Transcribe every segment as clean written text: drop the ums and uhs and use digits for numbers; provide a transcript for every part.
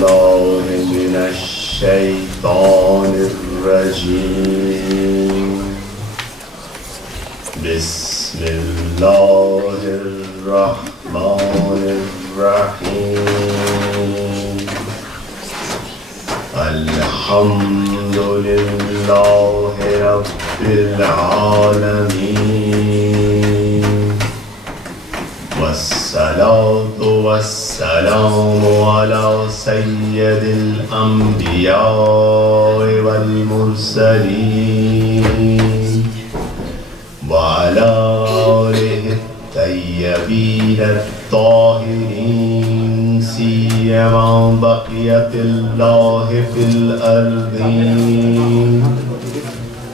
بالله من الشيطان الرجيم بسم الله الرحمن الرحيم الحمد لله رب العالمين والصلاة والسلام على سيد الأنبياء والمرسلين وعلى آله الطيبين الطاهرين سيما بقية الله في الأرضين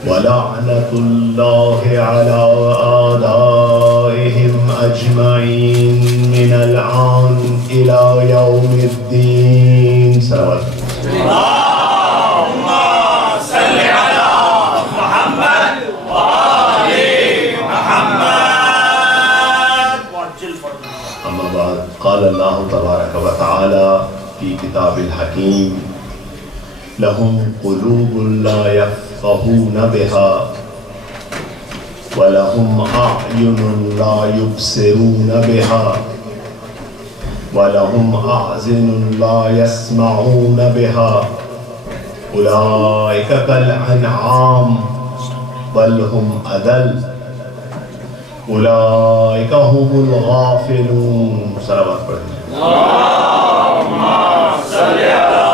ولعنة الله على أعدائهم أجمعين من الآن إلى يوم الدين. صلوات اللهم صل على محمد وآل محمد. أما بعد قال الله تبارك وتعالى في كتاب الحكيم لهم قلوب لا يفقهون بها وَلَهُمْ أَعْيُنٌ لَا يُبْصِرُونَ بِهَا وَلَهُمْ أَعْذُنٌ لَا يَسْمَعُونَ بِهَا أُولَئِكَ كَالْأَنْعَامِ بَلْ هُمْ أَضَلُّ أُولَئِكَ هُمُ الْغَافِلُونَ. صلوات پڑھیں. اللهم صل على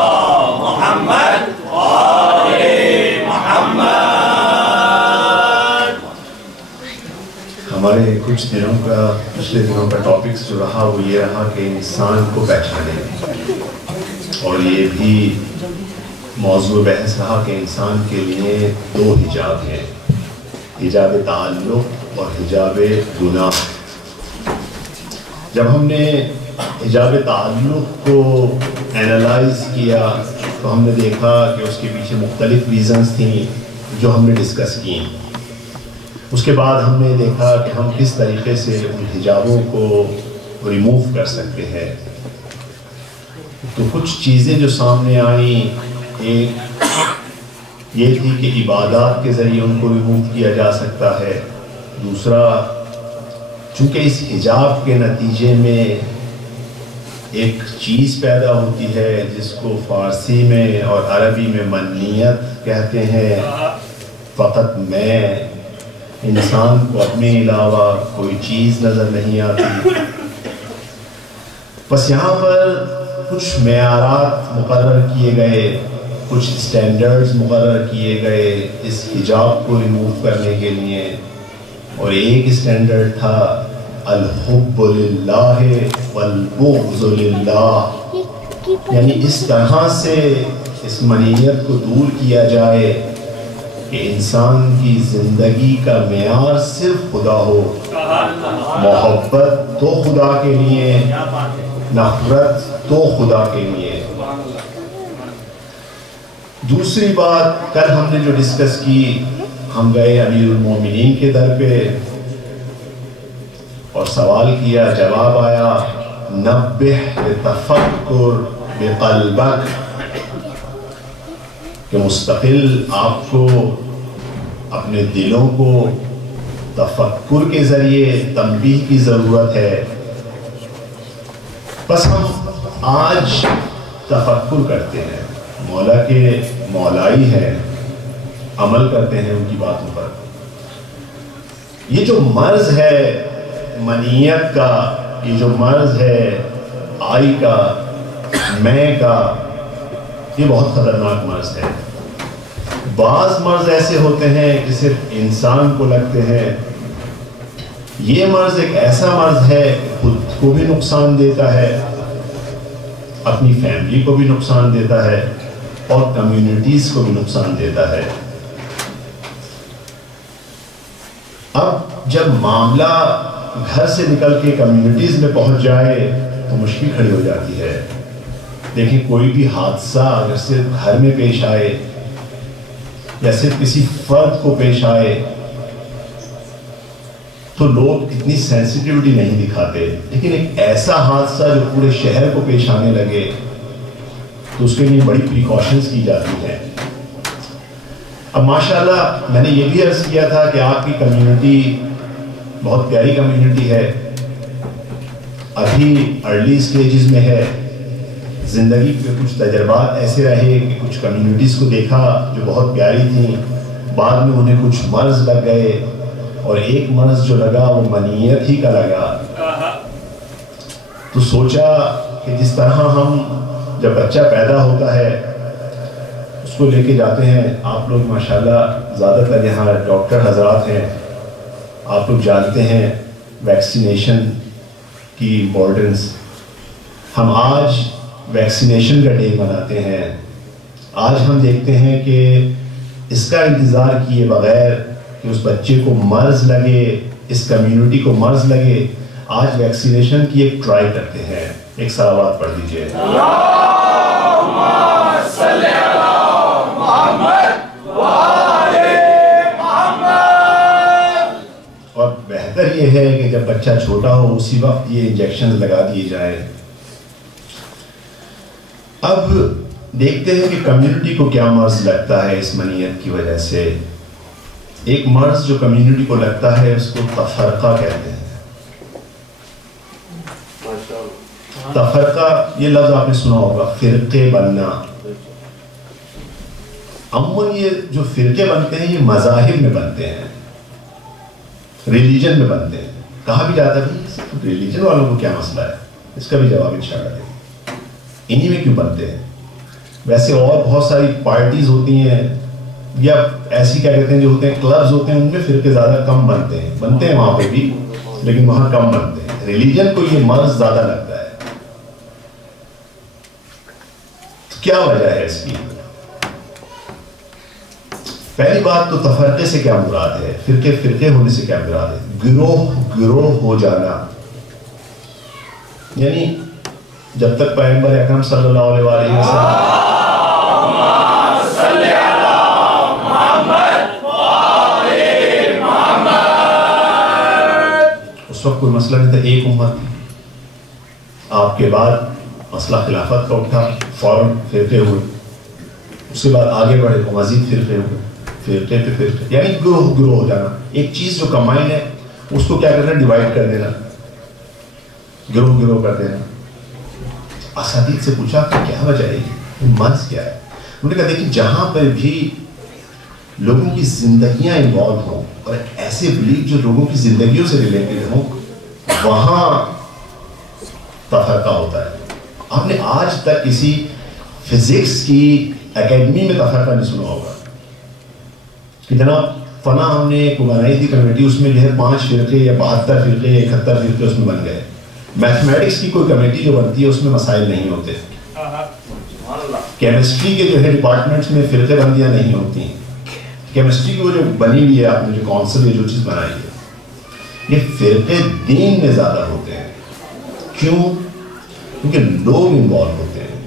محمد وآل محمد. ہمارے کچھ دنوں کا پچھلے دنوں کا ٹاپکس جو رہا وہ یہ رہا کہ انسان کو پہچانے، اور یہ بھی موضوع بحث رہا کہ انسان کے لیے دو حجاب ہیں، حجاب تعلق اور حجاب گناہ. جب ہم نے حجاب تعلق کو اینالائز کیا تو ہم نے دیکھا کہ اس کے پیچھے مختلف ریزنز تھیں جو ہم نے ڈسکس کی. اس کے بعد ہم نے دیکھا کہ ہم کس طریقے سے ان حجابوں کو ریموو کر سکتے ہیں. تو کچھ چیزیں جو سامنے آئیں، ایک یہ تھی کہ عبادات کے ذریعے ان کو ریموو کیا جا سکتا ہے. دوسرا، چونکہ اس حجاب کے نتیجے میں ایک چیز پیدا ہوتی ہے جس کو فارسی میں اور عربی میں منیت کہتے ہیں. فقط میں، انسان کو اپنے علاوہ کوئی چیز نظر نہیں آتی. بس یہاں پر کچھ معیارات مقرر کیے گئے، کچھ سٹینڈرڈز مقرر کیے گئے اس حجاب کو ریموو کرنے کے لیے. اور ایک سٹینڈرڈ تھا الحب للہ والبغض للہ، یعنی اس طرح سے اس منیت کو دور کیا جائے کہ انسان کی زندگی کا معیار صرف خدا ہو. محبت تو خدا کے لیے، نفرت تو خدا کے لیے. دوسری بات کل ہم نے جو ڈسکس کی، ہم گئے امیر المومنین کے در پہ اور سوال کیا، جواب آیا نبہ بتفکر بقلبک، کہ مستقل آپ کو اپنے دلوں کو تفکر کے ذریعے تنبیہ کی ضرورت ہے. بس ہم آج تفکر کرتے ہیں، مولا کے مولائی ہے، عمل کرتے ہیں ان کی باتوں پر. یہ جو مرض ہے منیت کا، یہ جو مرض ہے آئی کا، میں کا، یہ بہت خطرناک مرض ہے. بعض مرض ایسے ہوتے ہیں کہ صرف انسان کو لگتے ہیں. یہ مرض ایک ایسا مرض ہے خود کو بھی نقصان دیتا ہے، اپنی فیملی کو بھی نقصان دیتا ہے، اور کمیونٹیز کو بھی نقصان دیتا ہے. اب جب معاملہ گھر سے نکل کے کمیونٹیز میں پہنچ جائے تو مشکل کھڑی ہو جاتی ہے. دیکھیں، کوئی بھی حادثہ اگر صرف گھر میں پیش آئے یا صرف کسی فرد کو پیش آئے تو لوگ اتنی سینسیٹیوٹی نہیں دکھاتے، لیکن ایک ایسا حادثہ جو پورے شہر کو پیش آنے لگے تو اس کے لیے بڑی پریکاشنز کی جاتی ہیں. اب ماشاءاللہ میں نے یہ بھی عرض کیا تھا کہ آپ کی کمیونٹی بہت پیاری کمیونٹی ہے, ابھی ارلی سٹیجز میں ہے. زندگی کے کچھ تجربات ایسے رہے کہ کچھ کمیونٹیز کو دیکھا جو بہت پیاری تھیں, بعد میں انہیں کچھ مرض لگ گئے, اور ایک مرض جو لگا وہ منیت ہی کا لگا. تو سوچا کہ جس طرح ہم جب بچہ پیدا ہوتا ہے اس کو لے کے جاتے ہیں, آپ لوگ ماشاءاللہ زیادہ تر یہاں ڈاکٹر حضرات ہیں, آپ لوگ جانتے ہیں ویکسینیشن کی امپورٹنس. ہم آج ویکسینیشن کا ڈے مناتے ہیں. آج ہم دیکھتے ہیں کہ اس کا انتظار کیے بغیر کہ اس بچے کو مرض لگے, اس کمیونٹی کو مرض لگے, آج ویکسینیشن کی ایک ٹرائی کرتے ہیں. ایک صلوات پڑھ دیجئے. اللہم صلی علی محمد و آل محمد. اور بہتر یہ ہے کہ جب بچہ چھوٹا ہو اسی وقت یہ انجیکشن لگا دیے جائیں. اب دیکھتے ہیں کہ کمیونٹی کو کیا مرض لگتا ہے اس منیت کی وجہ سے. ایک مرض جو کمیونٹی کو لگتا ہے اس کو تفرقہ کہتے ہیں. تفرقہ یہ لفظ آپ نے سنا ہوگا, فرقے بننا. عموماً یہ جو فرقے بنتے ہیں یہ مذاہب میں بنتے ہیں, ریلیجن میں بنتے ہیں. کہا بھی جاتا ہے ریلیجن والوں کو کیا مسئلہ ہے, اس کا بھی جواب انشاءاللہ دیں گے. انہی میں کیوں بنتے ہیں؟ ویسے اور بہت ساری پارٹیز ہوتی ہیں یا ایسی کیا کہتے ہیں جو ہوتے ہیں کلبز ہوتے ہیں, ان میں فرقے زیادہ کم بنتے ہیں وہاں پہ بھی, لیکن وہاں کم بنتے ہیں. ریلیجن کو یہ مرض زیادہ لگتا ہے. کیا وجہ ہے اس کی؟ پہلی بات تو تفرقے سے کیا مراد ہے, فرقے ہونے سے کیا مراد ہے؟ گروہ ہو جانا. یعنی جب تک پیغمبر اکرم صلی اللہ علیہ وسلم صلی علی محمد و آل محمد, اس وقت کوئی مسئلہ نہیں تھا, ایک امت تھی. آپ کے بعد مسئلہ خلافت کا اٹھا, فوراً فرقے ہوئے, اس کے بعد آگے بڑھے مزید فرقے ہوئے, فرقے پہ فرقے, یعنی گروہ ہو جانا. ایک چیز جو کمبائن ہے اس کو کیا کرنا, ڈیوائڈ کر دینا, گروہ کر دینا. اساتذہ سے پوچھا کہ کیا وجہ ہے, یہ مرض کیا ہے؟ انہوں نے کہا دیکھیں جہاں پر بھی لوگوں کی زندگیاں انوالو ہوں اور ایسے بلیف جو لوگوں کی زندگیوں سے ریلیٹڈ ہوں, وہاں تفرقہ ہوتا ہے. آپ نے آج تک کسی فزکس کی اکیڈمی میں تفرقہ نہیں سنا ہوگا کہ جناب فنا ہم نے ایک بنائی تھی کمیٹی, اس میں جو ہے 5 فرقے یا 72 فرقے یا 71 فرقے اس میں بن گئے. میتھمیٹکس کی کوئی کمیٹی جو بنتی ہے اس میں مسائل نہیں ہوتے. کیمسٹری کے جو ہے ڈپارٹمنٹس میں فرقے بندیاں نہیں ہوتی ہیں. کیمسٹری کی وہ جو بنی ہوئی ہے, آپ نے جو کونسل یا جو چیز بنائی ہے, یہ فرقے دین میں زیادہ ہوتے ہیں. کیوں؟ کیونکہ لوگ انوالو ہوتے ہیں,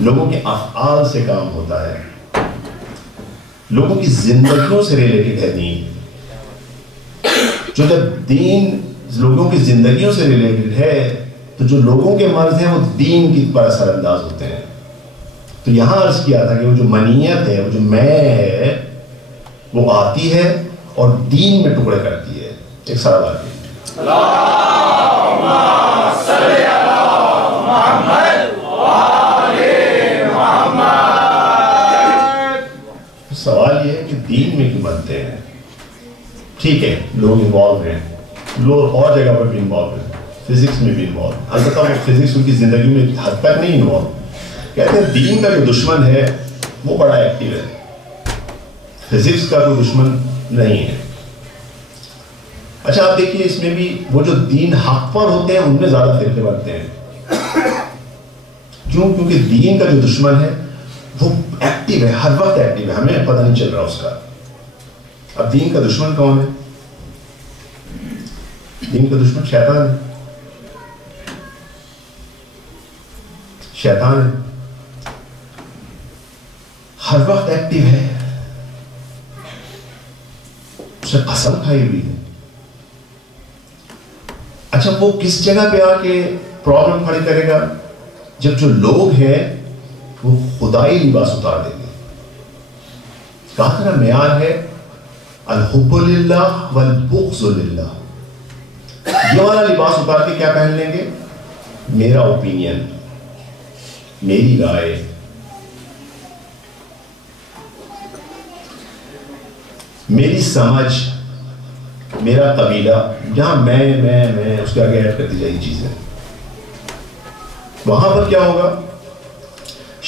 لوگوں کے افعال سے کام ہوتا ہے, لوگوں کی زندگیوں سے ریلیٹڈ ہے دین. جو جب دین لوگوں کی زندگیوں سے ریلیٹڈ ہے تو جو لوگوں کے مرض ہیں وہ دین کی پر اثر انداز ہوتے ہیں. تو یہاں عرض کیا تھا کہ وہ جو منیت ہے, وہ جو میں ہے, وہ آتی ہے اور دین میں ٹکڑے کرتی ہے. ایک سارا بات ہے. سوال یہ ہے کہ دین میں کیوں بنتے ہیں؟ ٹھیک ہے لوگ انوالو ہیں, لوگ اور جگہ پر بھی انوالو ہیں, فزکس میں بھی انوالو. البتہ وہ فزکس ان کی زندگی میں حد تک نہیں انوالو. کہتے ہیں دین کا جو دشمن ہے وہ بڑا ایکٹیو ہے, فزکس کا کوئی دشمن نہیں ہے. اچھا آپ دیکھیے اس میں بھی وہ جو دین حق پر ہوتے ہیں ان میں زیادہ فرقے بنتے ہیں. کیوں؟ کیونکہ دین کا جو دشمن ہے وہ ایکٹیو ہے, ہر وقت ایکٹیو ہے, ہمیں پتہ نہیں چل رہا اس کا. اب دین کا دشمن کون ہے؟ دین کا دشمن شیطان ہے. شیطان ہے, ہر وقت ایکٹیو ہے, اسے قسم کھائی ہوئی ہے. اچھا وہ کس جگہ پہ آ کے پرابلم کھڑی کرے گا؟ جب جو لوگ ہیں وہ خدائی لباس اتار دیں گے. کہا تھا نا معیار ہے الحب للہ والبغض للہ. یہ والا لباس اتار کے کیا پہن لیں گے؟ میرا اوپینین، میری رائے، میری سمجھ، میرا قبیلہ، جہاں میں اس کے آگے ایڈ کرتی جائیں چیزیں. وہاں پر کیا ہوگا؟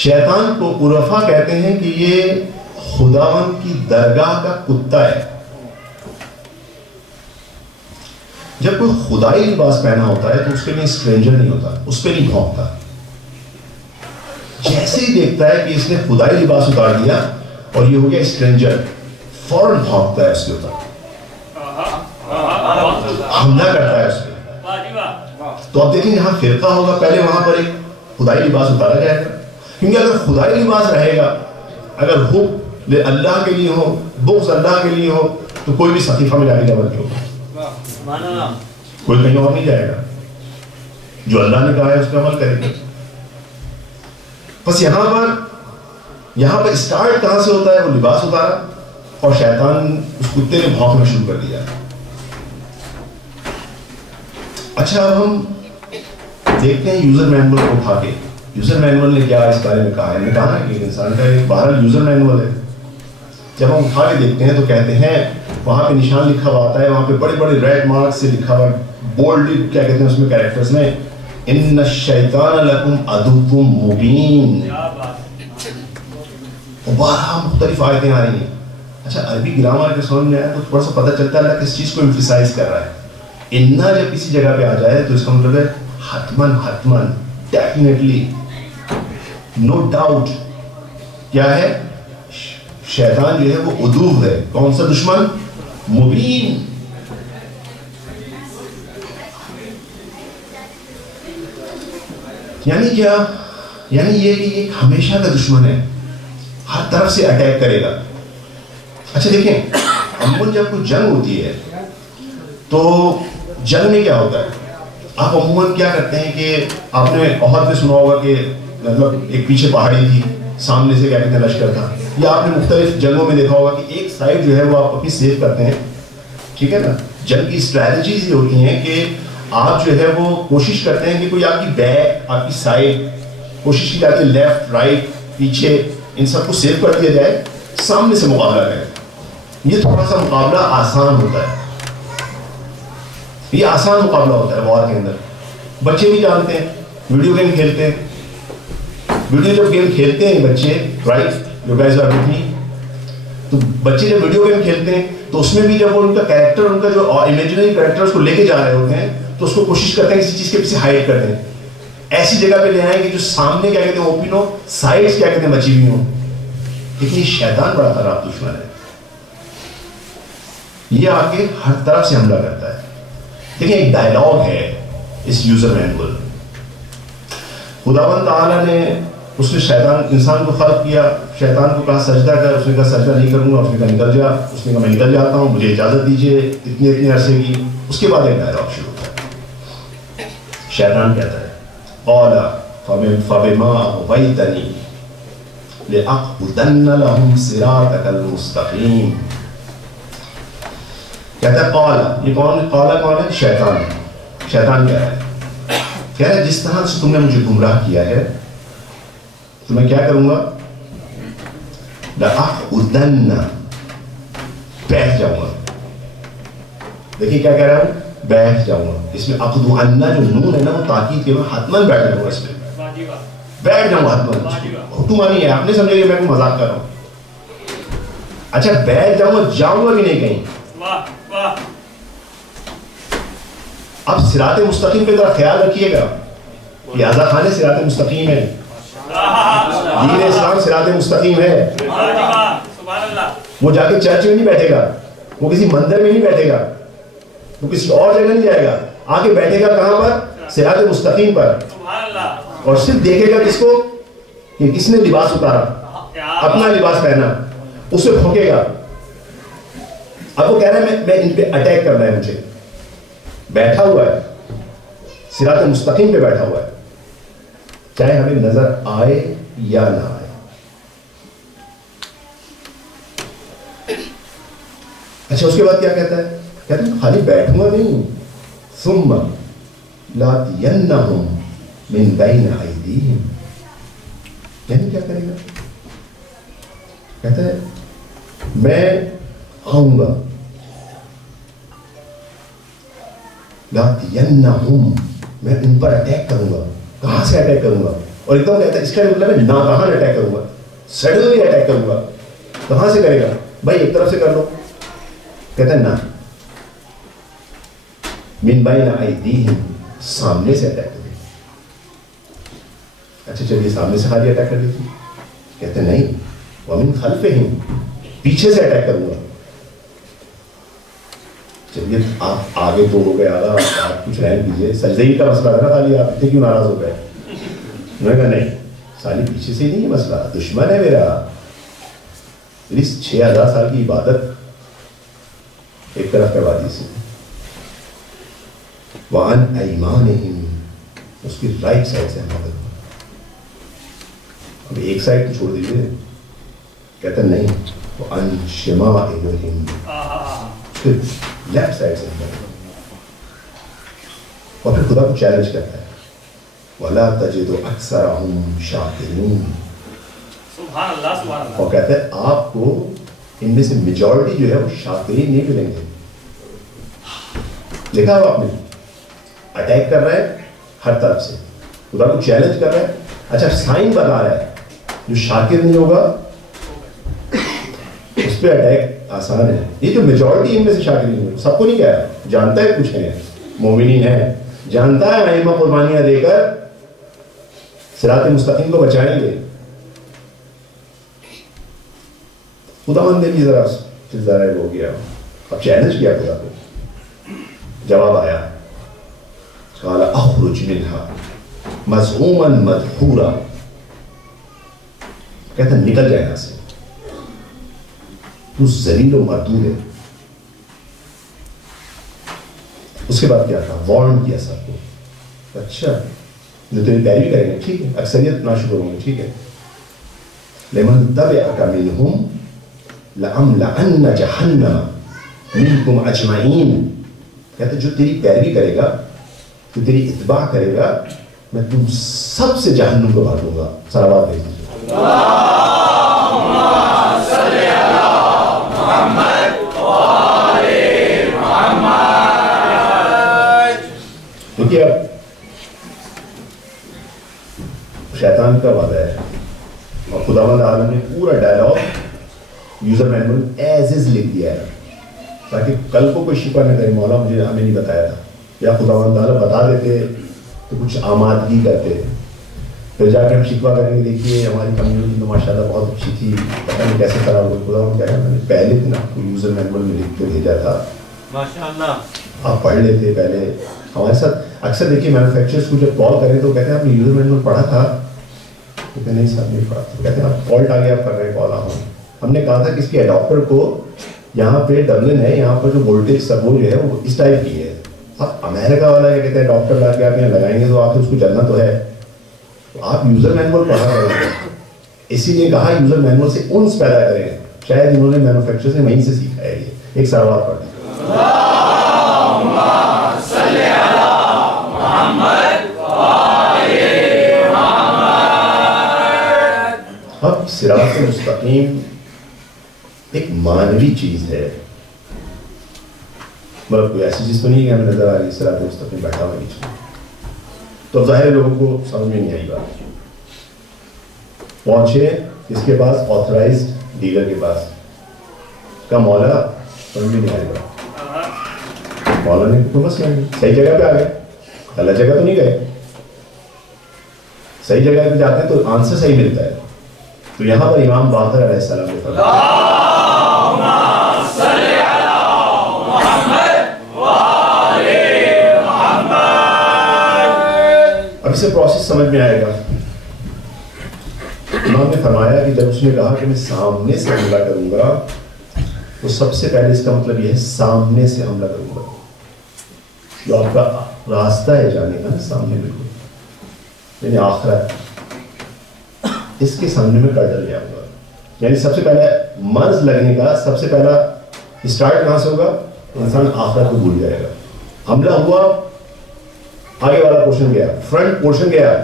شیطان کو عرفا کہتے ہیں کہ یہ خداوند کی درگاہ کا کتا ہے. جب کوئی خدائی لباس پہنا ہوتا ہے تو اس کے لیے اسٹرینجر نہیں ہوتا، اس پہ نہیں بھونکتا. جیسے ہی دیکھتا ہے کہ اس نے خدائی لباس اتار دیا اور یہ ہو گیا اسٹرینجر، فوراً بھونکتا ہے اس کے اوپر، حملہ کرتا ہے اس پہ. تو اب دیکھیں یہاں فرقہ ہوگا، پہلے وہاں پر ایک خدائی لباس اتارا جائے گا. کیونکہ اگر خدائی لباس رہے گا، اگر حب اللہ کے لیے ہو، بغض اللہ کے لیے ہو، تو کوئی بھی صحیفہ میں جانے کا وقت ہوگا، کوئی کہیں اور نہیں جائے گا. جو اللہ نے کہا ہے اس پہ عمل کرے گا. بس یہاں پر اسٹارٹ کہاں سے ہوتا ہے؟ وہ لباس اتارا اور شیطان اس کتے نے بھونکنا شروع کر دیا. اچھا اب ہم دیکھتے ہیں یوزر مینول کو اٹھا کے. یوزر مینول نے کیا اس بارے میں کہا ہے؟ میں نے کہا نا کہ انسان کا ایک بہرحال یوزر مینول ہے. جب ہم اٹھا کے دیکھتے ہیں تو کہتے ہیں وہاں پہ نشان لکھا ہوا آتا ہے، وہاں پہ بڑے بڑے ریڈ مارک سے لکھا ہوا، بولڈ کیا کہتے ہیں اس میں کیریکٹرز میں، ان الشیطان لکم عدو مبین. بارہ مختلف آیتیں آ رہی ہیں. اچھا عربی گرامر کے سمجھ میں آیا تو تھوڑا سا پتہ چلتا ہے اللہ کس چیز کو ایمفیسائز کر رہا ہے. انّا جب کسی جگہ پہ آ جائے تو اس کا مطلب ہے حتماً ڈیفینیٹلی، نو ڈاؤٹ. کیا ہے؟ شیطان جو ہے وہ عدو ہے. کون سا دشمن؟ مبین. یعنی کیا؟ یعنی یہ کہ یہ ہمیشہ کا دشمن ہے، ہر طرف سے اٹیک کرے گا. اچھا دیکھیں عموماً جب کوئی جنگ ہوتی ہے تو جنگ میں کیا ہوتا ہے؟ آپ عموماً کیا کرتے ہیں کہ آپ نے احد میں سنا ہوگا کہ مطلب ایک پیچھے پہاڑی تھی، سامنے سے کیا کہتے ہیں لشکر تھا. یا آپ نے مختلف جنگوں میں دیکھا ہوگا کہ ایک سائڈ جو ہے وہ آپ اپنی سیو کرتے ہیں. ٹھیک ہے نا؟ جنگ کی اسٹریٹجیز یہ ہوتی ہیں کہ آپ جو ہے وہ کوشش کرتے ہیں کہ کوئی آپ کی بیک، آپ کی سائڈ، کوشش کی جاتی ہے لیفٹ رائٹ پیچھے ان سب کو سیو کر دیا جائے، سامنے سے مقابلہ کریں. یہ تھوڑا سا مقابلہ آسان ہوتا ہے، یہ آسان مقابلہ ہوتا ہے وار کے اندر. بچے بھی جانتے ہیں، ویڈیو گیم کھیلتے ہیں. ویڈیو جب گیم کھیلتے ہیں بچے، رائٹ جو گائز آر وتھ می، تو بچے جب ویڈیو گیم کھیلتے ہیں تو اس میں بھی جب وہ ان کا کیریکٹر، ان کا جو امیجنری کیریکٹر کو لے کے جا رہے ہوتے ہیں تو اس کو کوشش کرتے ہیں کسی چیز کے پیچھے ہائڈ کر دیں، ایسی جگہ پہ لے آئیں کہ جو سامنے کیا کہتے ہیں اوپن ہو، سائڈس کیا کہتے ہیں بچی ہوئی ہوں. لیکن یہ شیطان بڑا خراب دشمن ہے، یہ آ کے ہر طرف سے حملہ کرتا ہے. دیکھیں ایک ڈائلاگ ہے اس یوزر مینول. خداوند تعالیٰ نے اس نے شیطان انسان کو خلق کیا، شیطان کو کہا سجدہ کر، اس نے کہا سجدہ نہیں کروں گا. اس نے کہا نکل جا، اس نے کہا میں نکل جاتا ہوں، مجھے اجازت دیجیے اتنے عرصے کی. اس کے بعد ایک ڈائلاگ شروع ہوتا ہے. شیطان کہتا ہے قال فبما اغویتنی لأقعدن لهم صراطک المستقیم. کہتا ہے قال، یہ قال کون ہے؟ شیطان. شیطان کہہ رہا ہے، کہہ رہا ہے جس طرح سے تم نے مجھے گمراہ کیا ہے تو میں کیا کروں گا؟ لأقعدن، بیٹھ جاؤں گا. دیکھیے کیا کہہ رہا ہوں؟ بیٹھ جاؤں گا. اس میں عقد عنا جو نون ہے نا وہ تاکید کے بعد حتماً بیٹھ جاؤں گا. اس میں بیٹھ جاؤں گا حتماً. حکم نہیں ہے، آپ نے سمجھے کہ میں کوئی مذاق کر رہا ہوں. اچھا بیٹھ جاؤں گا، جاؤں گا بھی نہیں کہیں. اب صراط مستقیم پہ ذرا خیال رکھیے گا. یہ آزاد خان صراط مستقیم ہے، دین اسلام صراط مستقیم ہے. وہ جا کے چرچ میں نہیں بیٹھے گا، وہ کسی مندر میں نہیں بیٹھے گا، وہ کسی اور جگہ نہیں جائے گا. آ کے بیٹھے گا کہاں پر؟ صراط مستقیم پر. اور صرف دیکھے گا کس کو؟ کہ کس نے لباس اتارا، اپنا لباس پہنا، اسے پھونکے گا. اب وہ کہہ رہا ہے میں ان پہ اٹیک کرنا ہے. مجھے بیٹھا ہوا ہے، صراط مستقیم پہ بیٹھا ہوا ہے. چاہے ہمیں نظر آئے یا نہ آئے. اچھا اس کے بعد کیا کہتا ہے؟ کہتا ہے خالی بیٹھوں گا نہیں، ثم لآتینہم من بین ایدیہم. یعنی کیا کرے گا؟ کہتا ہے میں آؤں گا، لآتینہم، میں ان پر اٹیک کروں گا. کہاں سے اٹیک کروں گا؟ اور ایک دم کہتا ہے اس کا مطلب ہے ناگہان اٹیک کروں گا، سڈنلی اٹیک کروں گا. کہاں سے کرے گا؟ بھائی ایک طرف سے کر لو. کہتا ہے نا، من بین ایدیہم، سامنے سے اٹیک کرے. اچھا چلیے سامنے سے خالی اٹیک کر دیتی. کہتے ہیں نہیں، ومن خلفہم، پیچھے سے اٹیک کروں گا. چلیے آپ آگے تو ہو گئے، آپ کچھ رہن دیجیے، سجدے کا مسئلہ ہے نا، خالی آپ اتنے کیوں ناراض ہو گئے؟ انہوں نے کہا نہیں، سالی پیچھے سے ہی نہیں ہے مسئلہ، دشمن ہے میرا. میری 6000 سال کی عبادت ایک طرف کروا دی سی. وَعَنْ أَيْمَانِهِمْ، اس کی رائٹ سائڈ سے حملہ کروں گا. اب ایک سائڈ تو چھوڑ دیجیے. کہتا نہیں، وَعَنْ شِمَائِلِهِمْ، پھر لیفٹ سائڈ سے حملہ کروں گا. اور پھر خدا کو چیلنج کرتا ہے، وَلَا تَجِدُ أَكْثَرَهُمْ شَاكِرِينَ. سبحان اللہ سبحان اللہ. اور کہتا ہے آپ کو ان میں سے میجورٹی جو ہے وہ شاکرین نہیں ملیں گے. دیکھا آپ نے، اٹیک کر رہا ہے ہر طرف سے، خدا کو چیلنج کر رہا ہے. اچھا سائن بتا رہا ہے جو شاکر نہیں ہوگا اس پہ اٹیک آسان ہے. یہ جو میجورٹی ان میں سے شاکر نہیں ہوگا، سب کو نہیں کہہ رہا، جانتا ہے کچھ ہے، مومنین ہے، جانتا ہے ائمہ قربانیاں دے کر صراط مستقیم کو بچائیں گے. خدا نے بھی ذرا ہو گیا، اب چیلنج کیا خدا کو. جواب آیا، قال اخرج منها مذعوما مدحورا. کہتا نکل جائے یہاں سے، تو ذلیل و مردود ہے. اس کے بعد کیا تھا؟ وارن کیا سب کو. اچھا جو تیری پیروی کریں گے ٹھیک ہے، اکثریت ناشکر ہوں گے ٹھیک ہے. لمن تبعک منہم لَأَمْلَأَنَّ جَهَنَّمَ مِنْكُمْ أَجْمَعِينَ. کہتے جو تیری پیروی کرے گا، جو تیری اتباع کرے گا، میں تم سب سے جہنم کو بھر دوں گا. صلوات بھیج دیجیے. اللہم صلی علی محمد وآل محمد. دیکھیے اب شیطان کا وعدہ ہے اور خداوند عالم نے پورا dialogue user manual as is لکھ دیا ہے تاکہ کل کو کوئی شکوہ نہ کرے، مولا مجھے ہمیں نہیں بتایا تھا، یا خداوند تعالیٰ بتا دیتے تو کچھ آمادگی کرتے، پھر جا کے ہم شکوہ کریں گے دیکھیے ہماری کمیونٹی تو ماشاء اللہ بہت اچھی تھی، پتہ نہیں کیسے خراب ہوئی. خداوند کیا ہے، میں نے پہلے دن آپ کو یوزر مینول میں لکھ کے بھیجا تھا، ماشاءاللہ آپ پڑھ لیتے. پہلے ہمارے ساتھ اکثر دیکھیے مینوفیکچررس کو جب کال کریں تو کہتے ہیں آپ نے یوزر مینول پڑھا تھا؟ کہتے ہیں نہیں صاحب نہیں پڑھا تھا. کہتے ہیں آپ فالٹ آ گیا، آپ کر رہے ہیں کال. ہم نے کہا تھا کہ اس کے اڈاپٹر کو یہاں پہ ڈبلن ہے، یہاں پر جو وولٹیج سب وہ جو ہے وہ اس ٹائپ کی ہے. اب امریکہ والا کیا کہتے ہیں ڈاکٹر لا کے آپ یہاں لگائیں گے تو آپ اس کو چلنا تو ہے. تو آپ یوزر مینول پڑھا کریں، اسی لیے کہا یوزر مینول سے انس پیدا کریں. شاید انہوں نے مینوفیکچر سے وہیں سے سیکھا ہے. یہ ایک سوال پڑھ دیجیے. اللہم صلی علی محمد وآل محمد. اب صراط مستقیم ایک مانوی چیز ہے، مطلب کوئی ایسی چیز تو نہیں ہے ہمیں نظر آ رہی صراط مستقیم بیٹھا ہوا بیچ میں. تو ظاہر لوگوں کو سمجھ میں نہیں آئی بات. پہنچے اس کے پاس آتھرائزڈ ڈیلر کے پاس، کا مولا سمجھ میں نہیں آئی بات. مولا نے تو بس صحیح جگہ پہ آ گئے، غلط جگہ تو نہیں گئے. صحیح جگہ پہ جاتے ہیں تو آنسر صحیح ملتا ہے. تو یہاں پر امام باقر علیہ السلام نے فرمایا اب اسے پروسیس سمجھ میں آئے گا. امام نے فرمایا کہ جب اس نے کہا کہ میں سامنے سے حملہ کروں گا تو سب سے پہلے اس کا مطلب یہ ہے سامنے سے حملہ کروں گا. جو آپ کا راستہ ہے جانے کا نا سامنے بالکل، یعنی آخرت. اس کے سامنے میں کر ڈل جاؤں گا. یعنی سب سے پہلے مرض لگنے کا سب سے پہلا اسٹارٹ کہاں سے ہوگا؟ انسان آخرت کو بھول جائے گا. حملہ ہوا, آگے والا پورشن گیا, فرنٹ پورشن گیا,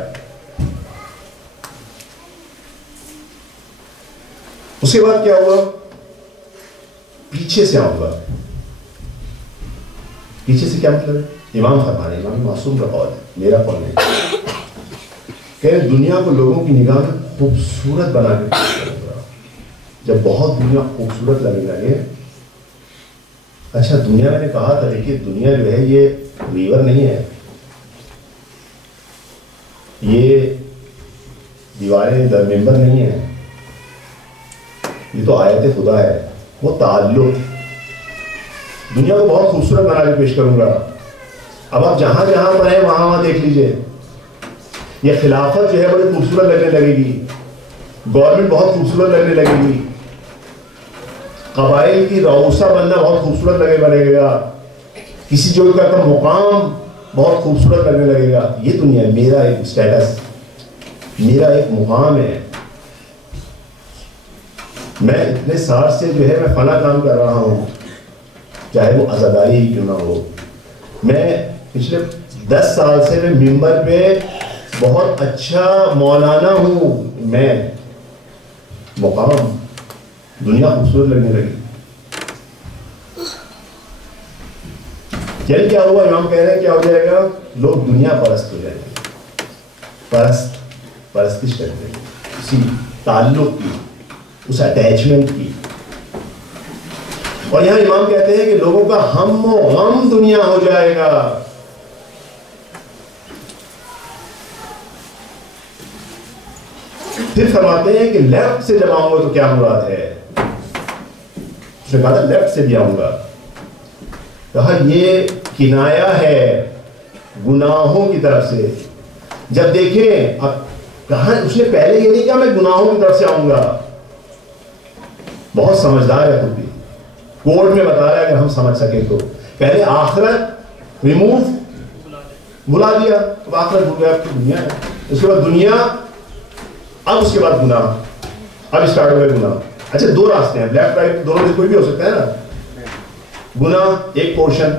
اس کے بعد کیا ہوا؟ پیچھے سے آؤں گا. پیچھے سے کیا مطلب ہے؟ امام فرمانے, امام معصوم کا قول ہے, میرا قول نہیں, کہ دنیا کو لوگوں کی نگاہ میں خوبصورت بنا کے پیش کروں گا. جب بہت دنیا خوبصورت لگنے لگے, اچھا دنیا میں نے کہا تھا دیکھیے دنیا جو ہے یہ ریور نہیں ہے, یہ دیواریں در ممبر نہیں ہے, یہ تو آیت خدا ہے, وہ تعلق. دنیا کو بہت خوبصورت بنا کے پیش کروں گا. اب آپ جہاں جہاں پر ہیں وہاں وہاں دیکھ لیجئے, یہ خلافت جو ہے بڑی خوبصورت لگنے لگے گی, گورنمنٹ بہت خوبصورت لگنے لگے گی, قبائل کی رؤسا بننا بہت خوبصورت بنے گا, کسی جو کا مقام بہت خوبصورت لگنے لگے گا. یہ دنیا میرا ایک اسٹیٹس, میرا ایک مقام ہے. میں اتنے سال سے جو ہے میں فلاں کام کر رہا ہوں, چاہے وہ عزاداری ہی کیوں نہ ہو. میں پچھلے 10 سال سے میں ممبر پہ بہت اچھا مولانا ہوں. میں مقام, دنیا خوبصورت لگنے لگی. یعنی کیا ہوا؟ امام کہہ رہے ہیں کیا ہو جائے گا؟ لوگ دنیا پرست ہو جائیں گے, پرستش کرتے ہیں اسی تعلق کی, اس اٹیچمنٹ کی. اور یہاں امام کہتے ہیں کہ لوگوں کا ہم و غم دنیا ہو جائے گا. پھر فرماتے ہیں کہ لیفٹ سے جب آؤں گا تو کیا مراد ہے؟ اس نے کہا تھا لیفٹ سے بھی آؤں گا, کہا یہ کنایا ہے گناہوں کی طرف سے. جب دیکھیں اب کہاں, اس نے پہلے یہ نہیں کہا میں گناہوں کی طرف سے آؤں گا. بہت سمجھدار ہے خود بھی, کوڈ میں بتا رہا ہے اگر ہم سمجھ سکیں تو. پہلے آخرت ریموو بلا دیا, اب آخرت بھول گیا, دنیا ہے. اس کے بعد دنیا, اب اس کے بعد گناہ, اب اسٹارٹ ہو گیا گناہ. اچھا دو راستے ہیں, لیفٹ رائٹ دونوں میں کوئی بھی ہو سکتا ہے نا. گناہ ایک پورشن,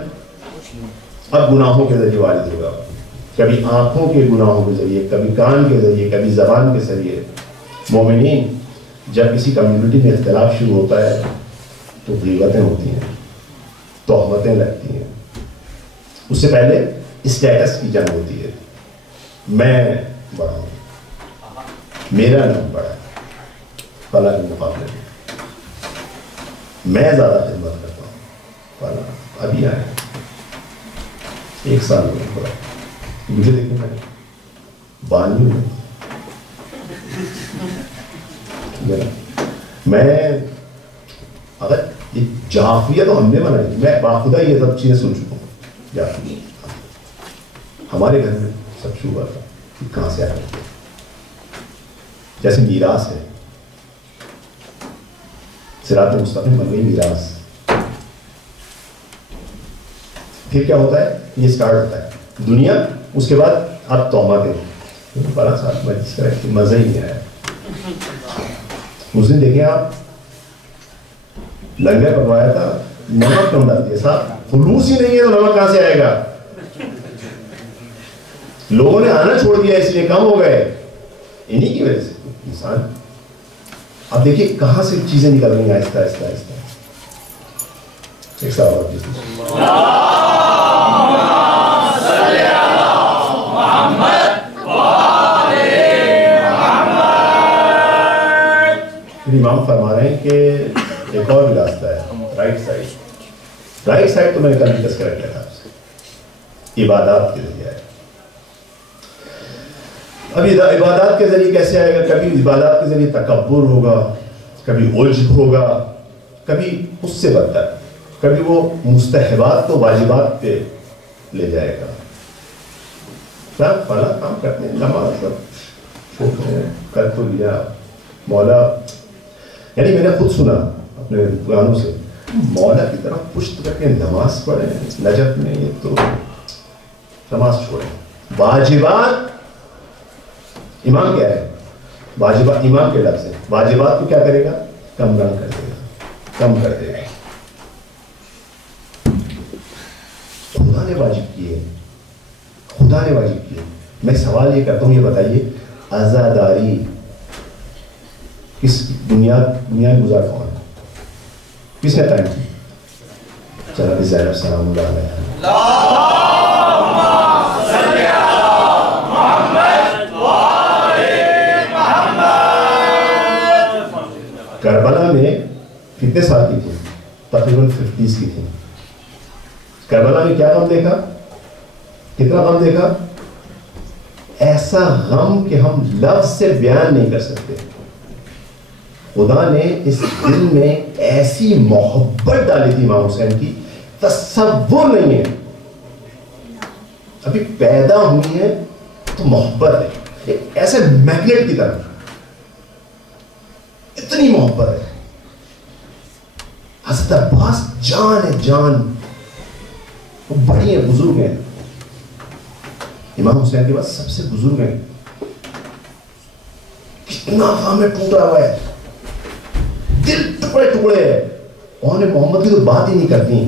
اب گناہوں کے ذریعے وارد ہوگا, کبھی آنکھوں کے گناہوں کے ذریعے, کبھی کان کے ذریعے, کبھی زبان کے ذریعے. مومنین جب کسی کمیونٹی میں اختلاف شروع ہوتا ہے تو غیبتیں ہوتی ہیں, تہمتیں لگتی ہیں. اس سے پہلے اسٹیٹس کی جنگ ہوتی ہے, میں بڑا ہوں, میرا نام بڑا ہے فلاں کے مقابلے میں, میں زیادہ خدمت کرتا ہوں فلاں. ابھی آئے 1 سال میں بڑا, مجھے دیکھیں میں بانی ہوں, میں اگر یہ جعفریہ تو ہم نے بنائی, میں باخدا یہ سب چیزیں سن چکا ہوں. جعفریہ ہمارے گھر میں سب شروع ہوا تھا کہ کہاں سے آیا, جیسے میراث ہے, صراط مستقیم بن گئی میراث. پھر کیا ہوتا ہے؟ یہ اسٹارٹ ہوتا ہے دنیا, اس کے بعد اب توبہ دیں. 12 سال میں جس طرح کی مزہ ہی نہیں آیا. اس دن دیکھیں آپ, لنگر پکوایا تھا, نمک کم ڈال دیا صاحب, خلوص ہی نہیں ہے تو نمک کہاں سے آئے گا؟ لوگوں نے آنا چھوڑ دیا اس لیے کم ہو گئے, انہی کی وجہ سے. انسان اب دیکھیے کہاں سے چیزیں نکل رہی ہیں آہستہ آہستہ آہستہ. ایک سال اور امام فرما رہے ہیں کہ ایک اور بھی راستہ ہے, رائٹ سائڈ. رائٹ سائڈ تو میں نے کل ڈسکس کر لیا تھا آپ سے, عبادات کے ذریعے ہے. اب عبادات کے ذریعے کیسے آئے گا؟ کبھی عبادات کے ذریعے تکبر ہوگا, کبھی عجب ہوگا, کبھی اس سے بدتر, کبھی وہ مستحبات کو واجبات پہ لے جائے گا. سب فلاں کام کرتے ہیں, نماز سب چھوڑتے ہیں, کر تو لیا مولا. یعنی میں نے خود سنا اپنے گانوں سے, مولا کی طرف پشت کر کے نماز پڑھیں نجف میں, یہ تو نماز چھوڑیں. واجبات امام کہہ رہے ہیں واجبات امام کے لفظ ہیں، واجبات کو کیا کرے گا؟ کم رنگ کر دے گا، کم کر دے گا. خدا نے واجب کیے، خدا نے واجب کیے. میں سوال یہ کرتا ہوں، یہ بتائیے عزاداری کس دنیا گزار کون ہے؟ کس نے قائم کی؟ چلا بھی زینب سلام اللہ علیہ. کربلا میں کتنے سال کی تھی؟ تقریباً 50s کی تھی. کربلا میں کیا غم دیکھا؟ کتنا غم دیکھا؟ ایسا غم کہ ہم لفظ سے بیان نہیں کر سکتے. خدا نے اس دل میں ایسی محبت ڈالی تھی امام حسین کی، تصور نہیں ہے. ابھی پیدا ہوئی ہے تو محبت ہے، ایسے میگنیٹ کی طرح اتنی محبت ہے. حضرت عباس جان ہے، جان. وہ بڑی ہیں، بزرگ ہیں. امام حسین کے بعد سب سے بزرگ ہیں. کتنا غم میں ٹوٹا ہوا ہے، دل ٹکڑے ٹکڑے ہے. انہوں نے محمد کی تو بات ہی نہیں کرتی.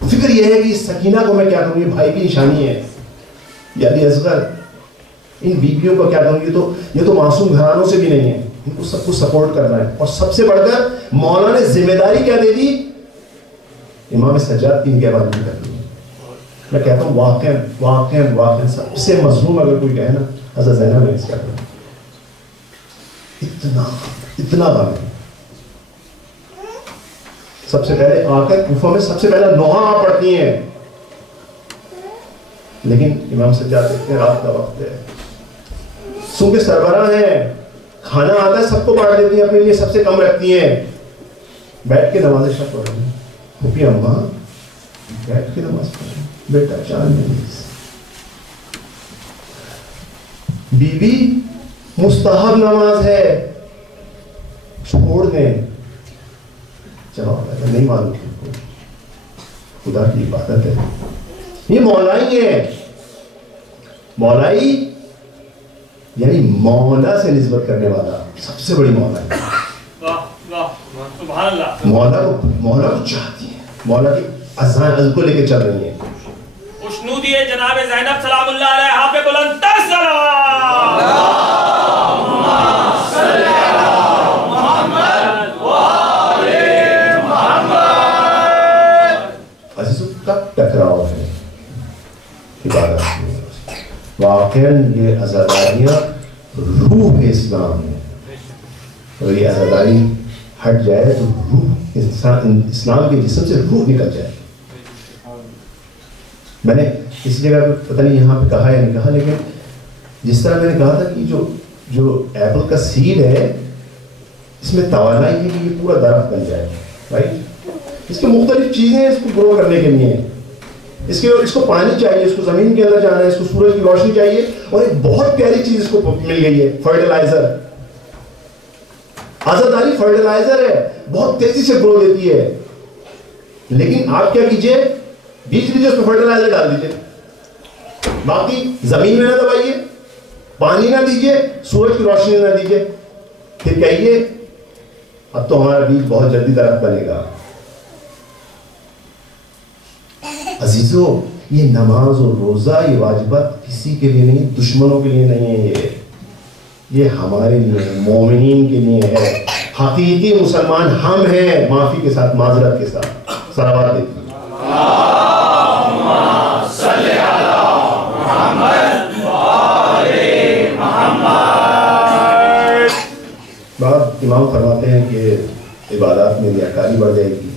فکر یہ ہے کہ سکینہ کو میں کیا کروں گی، بھائی کی نشانی ہے، یا علی اصغر، ان بیویوں کو کیا کروں گی. یہ تو معصوم گھرانوں سے بھی نہیں ہے، ان کو سب کچھ سپورٹ کرنا ہے. اور سب سے بڑھ کر مولا نے ذمہ داری کیا دے دی؟ امام سجاد کی نگہبانی کرنی ہے. میں کہتا ہوں واقعاً سب سے مظلوم اگر کوئی کہے نا، حضرت زینب نے اس کا کرنا. اتنا غم ہے. سب سے پہلے آ کر کوفہ میں سب سے پہلا نوحہ آپ پڑھتی ہیں. لیکن امام سجاد دیکھتے ہیں رات کا وقت ہے، صبح سربراہ ہیں، کھانا آتا ہے سب کو بانٹ دیتی ہیں، اپنے لیے سب سے کم رکھتی ہیں. بیٹھ کے نماز شب پڑھ رہی ہیں. پھوپھی اماں بیٹھ کے نماز پڑھ رہی ہیں. بیٹا چاند نہیں. بی بی مستحب نماز ہے، چھوڑ دیں. جواب ہے نہیں معلوم، خدا کی عبادت ہے. یہ مولائی ہے. مولائی یعنی مولا سے نسبت کرنے والا سب سے بڑی مولا ہے. مولا کو چاہتی ہے، مولا کی اذان کو لے کے چل رہی ہیں. خوشنودی ہے جناب زینب سلام اللہ علیہا پہ بلند تر سلام. اللہم صلی علی محمد و آل محمد. عزیزوں کا ٹکراؤ ہے عبادت میں. واقعاً یہ عزاداریاں روح اسلام ہے، اور یہ عزاداری ہٹ جائے تو روح اسلام کے جسم سے روح نکل جائے. میں نے اس جگہ پہ پتہ نہیں یہاں پہ کہا یا نہیں کہا، لیکن جس طرح میں نے کہا تھا کہ جو ایپل کا سیڈ ہے اس میں توانائی ہے کہ یہ پورا درخت بن جائے. رائٹ، اس کے مختلف چیزیں ہیں اس کو گرو کرنے کے لیے. اس کو پانی چاہیے، اس کو زمین کے اندر جانا ہے، اس کو سورج کی روشنی چاہیے، اور ایک بہت پیاری چیز اس کو مل گئی ہے، فرٹیلائزر. عزاداری فرٹیلائزر ہے، بہت تیزی سے گرو دیتی ہے. لیکن آپ کیا کیجئے، بیج لیجیے، اس میں فرٹیلائزر ڈال دیجیے. باقی زمین میں نہ دبائیے، پانی نہ دیجیے، سورج کی روشنی نہ دیجیے. پھر کہیے اب تو ہمارا بیج بہت جلدی درخت بنے گا. عزیزو، یہ نماز اور روزہ، یہ واجبات کسی کے لیے نہیں، دشمنوں کے لیے نہیں ہے. یہ ہمارے لیے ہے، مومنین کے لیے ہے. حقیقی مسلمان ہم ہیں، معافی کے ساتھ، معذرت کے ساتھ. صلوات دیکھیں. اللہم صلی علی محمد و آل محمد. بعد امام فرماتے ہیں کہ عبادات میں ریاکاری بڑھ جائے گی،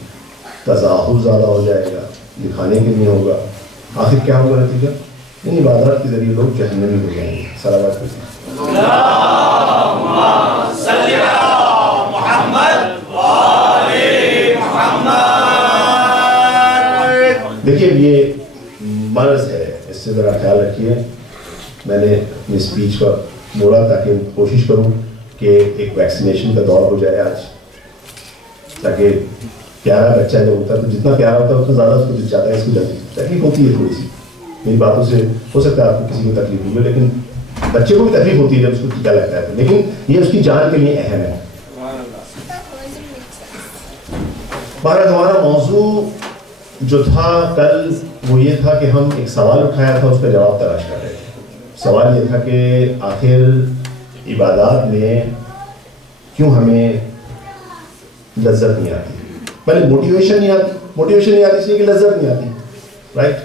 تظاہر زیادہ ہو جائے گا، دکھانے کے لیے ہوگا. آخر کیا ہوگا نتیجہ؟ ان عبادات کے ذریعے لوگ جہنمی ہو جائیں گے. صلوات کریں. اللہم صلی علی محمد و آل محمد. دیکھیے یہ مرض ہے، اس سے ذرا خیال رکھیے. میں نے اپنی اسپیچ کا موڑا تاکہ کوشش کروں کہ ایک ویکسینیشن کا دور ہو جائے آج، تاکہ پیارا بچہ جب ہوتا ہے تو جتنا پیارا ہوتا ہے اتنا زیادہ اس کو دل جاتا ہے. اس کو جلدی تکلیف ہوتی ہے تھوڑی سی، میری باتوں سے ہو سکتا ہے آپ کو کسی کو تکلیف ہوگی، لیکن بچے کو بھی تکلیف ہوتی ہے جب اس کو ٹیکا لگتا ہے، لیکن یہ اس کی جان کے لیے اہم ہے. بہرحال ہمارا موضوع جو تھا کل وہ یہ تھا کہ ہم ایک سوال اٹھایا تھا، اس کا جواب تلاش کر رہے تھے. سوال یہ تھا کہ آخر عبادات میں کیوں ہمیں لذت نہیں آتی؟ پہلے موٹیویشن نہیں آتی اس لیے کہ لذت نہیں آتی، رائٹ؟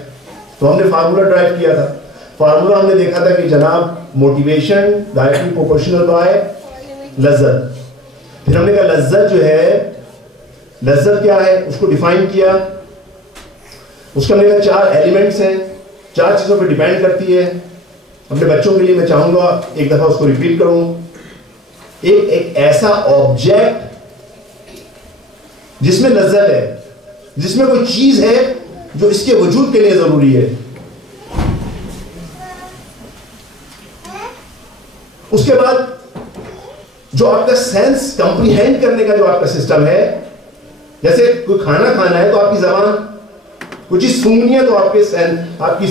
تو ہم نے فارمولا ڈرائیو کیا تھا. فارمولا ہم نے دیکھا تھا کہ جناب موٹیویشن ڈائریکٹلی پروپورشنل بائی لذت. پھر ہم نے کہا لذت جو ہے، لذت کیا ہے اس کو ڈیفائن کیا. اس کا ہم نے کہا 4 ایلیمنٹس ہیں، 4 چیزوں پہ ڈیپینڈ کرتی ہے. اپنے بچوں کے لیے میں چاہوں گا ایک دفعہ اس کو ریپیٹ کروں. ایک ایسا آبجیکٹ جس میں لذت ہے، جس میں کوئی چیز ہے جو اس کے وجود کے لیے ضروری ہے. اس کے بعد جو آپ کا سینس کمپریہینڈ کرنے کا جو آپ کا سسٹم ہے، جیسے کوئی کھانا کھانا ہے تو آپ کی زبان، کوئی چیز سونگنی ہے تو آپ کے سینس، آپ کی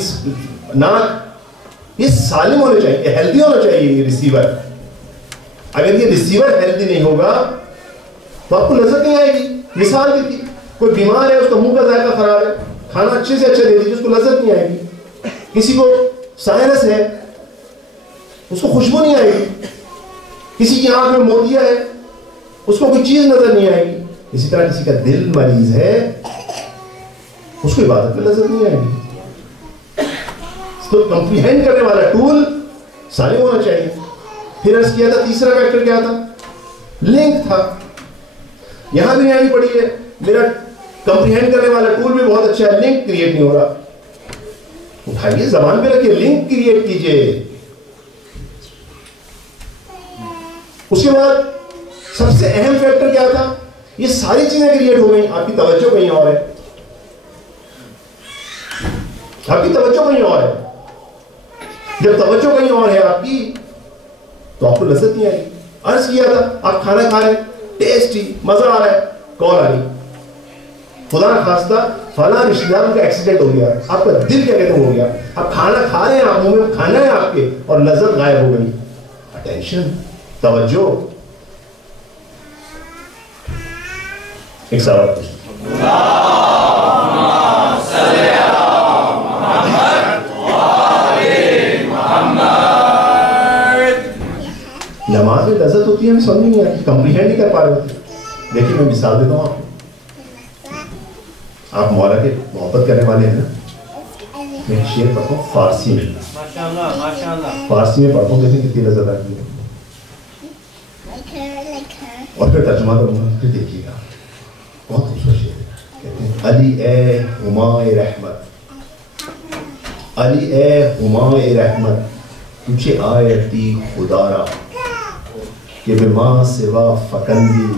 ناک، یہ سالم ہونے چاہیے، ہیلدی ہونا چاہیے یہ ریسیور. اگر یہ ریسیور ہیلدی نہیں ہوگا تو آپ کو لذت نہیں آئے گی. مثال دی تھی، کوئی بیمار ہے، اس کا منہ کا ذائقہ خراب ہے، کھانا اچھے سے اچھا دے دیجیے، اس کو لذت نہیں آئے گی. کسی کو سائنس ہے، اس کو خوشبو نہیں آئے گی. کسی کی آنکھ میں موتیا ہے، اس کو کوئی چیز نظر نہیں آئے گی. اسی طرح کسی کا دل مریض ہے، اس کو عبادت میں لذت نہیں آئے گی. تو کمپریہینڈ کرنے والا ٹول سالم ہونا چاہیے. پھر عرض کیا تھا تیسرا فیکٹر کیا تھا؟ لنک تھا. یہاں بھی آنی پڑی ہے، میرا کمپریہینڈ کرنے والا ٹول بھی بہت اچھا ہے، لنک کریٹ نہیں ہو رہا. اٹھائیے، زبان پہ رکھیے، لنک کریٹ کیجئے. اس کے بعد سب سے اہم فیکٹر کیا تھا؟ یہ ساری چیزیں کریٹ ہو گئی، آپ کی توجہ کہیں اور ہے. آپ کی توجہ کہیں اور ہے. جب توجہ کہیں اور ہے آپ کی تو آپ کو لذت نہیں آئی. عرض کیا تھا آپ کھانا کھا رہے ہیں، ٹیسٹی، مزہ آ رہا ہے، کال آ رہی، خدا نہ خواستہ فلاں رشتہ دار کا ایکسیڈنٹ ہو گیا، آپ کا دل کیا کہتے ہو گیا. آپ کھانا کھا رہے ہیں، آپ منہ میں کھانا ہے آپ کے، اور لذت غائب ہو گئی. اٹینشن، توجہ. ایک سوال نماز میں لذت ہوتی ہے، ہمیں سمجھ نہیں آتی، کمپریہینڈ نہیں کر پا رہے ہوتے. دیکھیے میں مثال دیتا ہوں آپ کو. آپ مولا کے محبت کرنے والے ہیں نا، میں ایک شعر پڑھتا ہوں فارسی میں. فارسی میں پڑھتا ہوں، دیکھیں کتنی لذت آتی ہے، اور پھر ترجمہ کروں گا، پھر دیکھیے گا. بہت خوبصورت شعر ہے. کہتے ہیں علی اے ہمائے رحمت، علی اے ہمائے رحمت، تجھے آیتی خدا را کہ بما سوا فکندی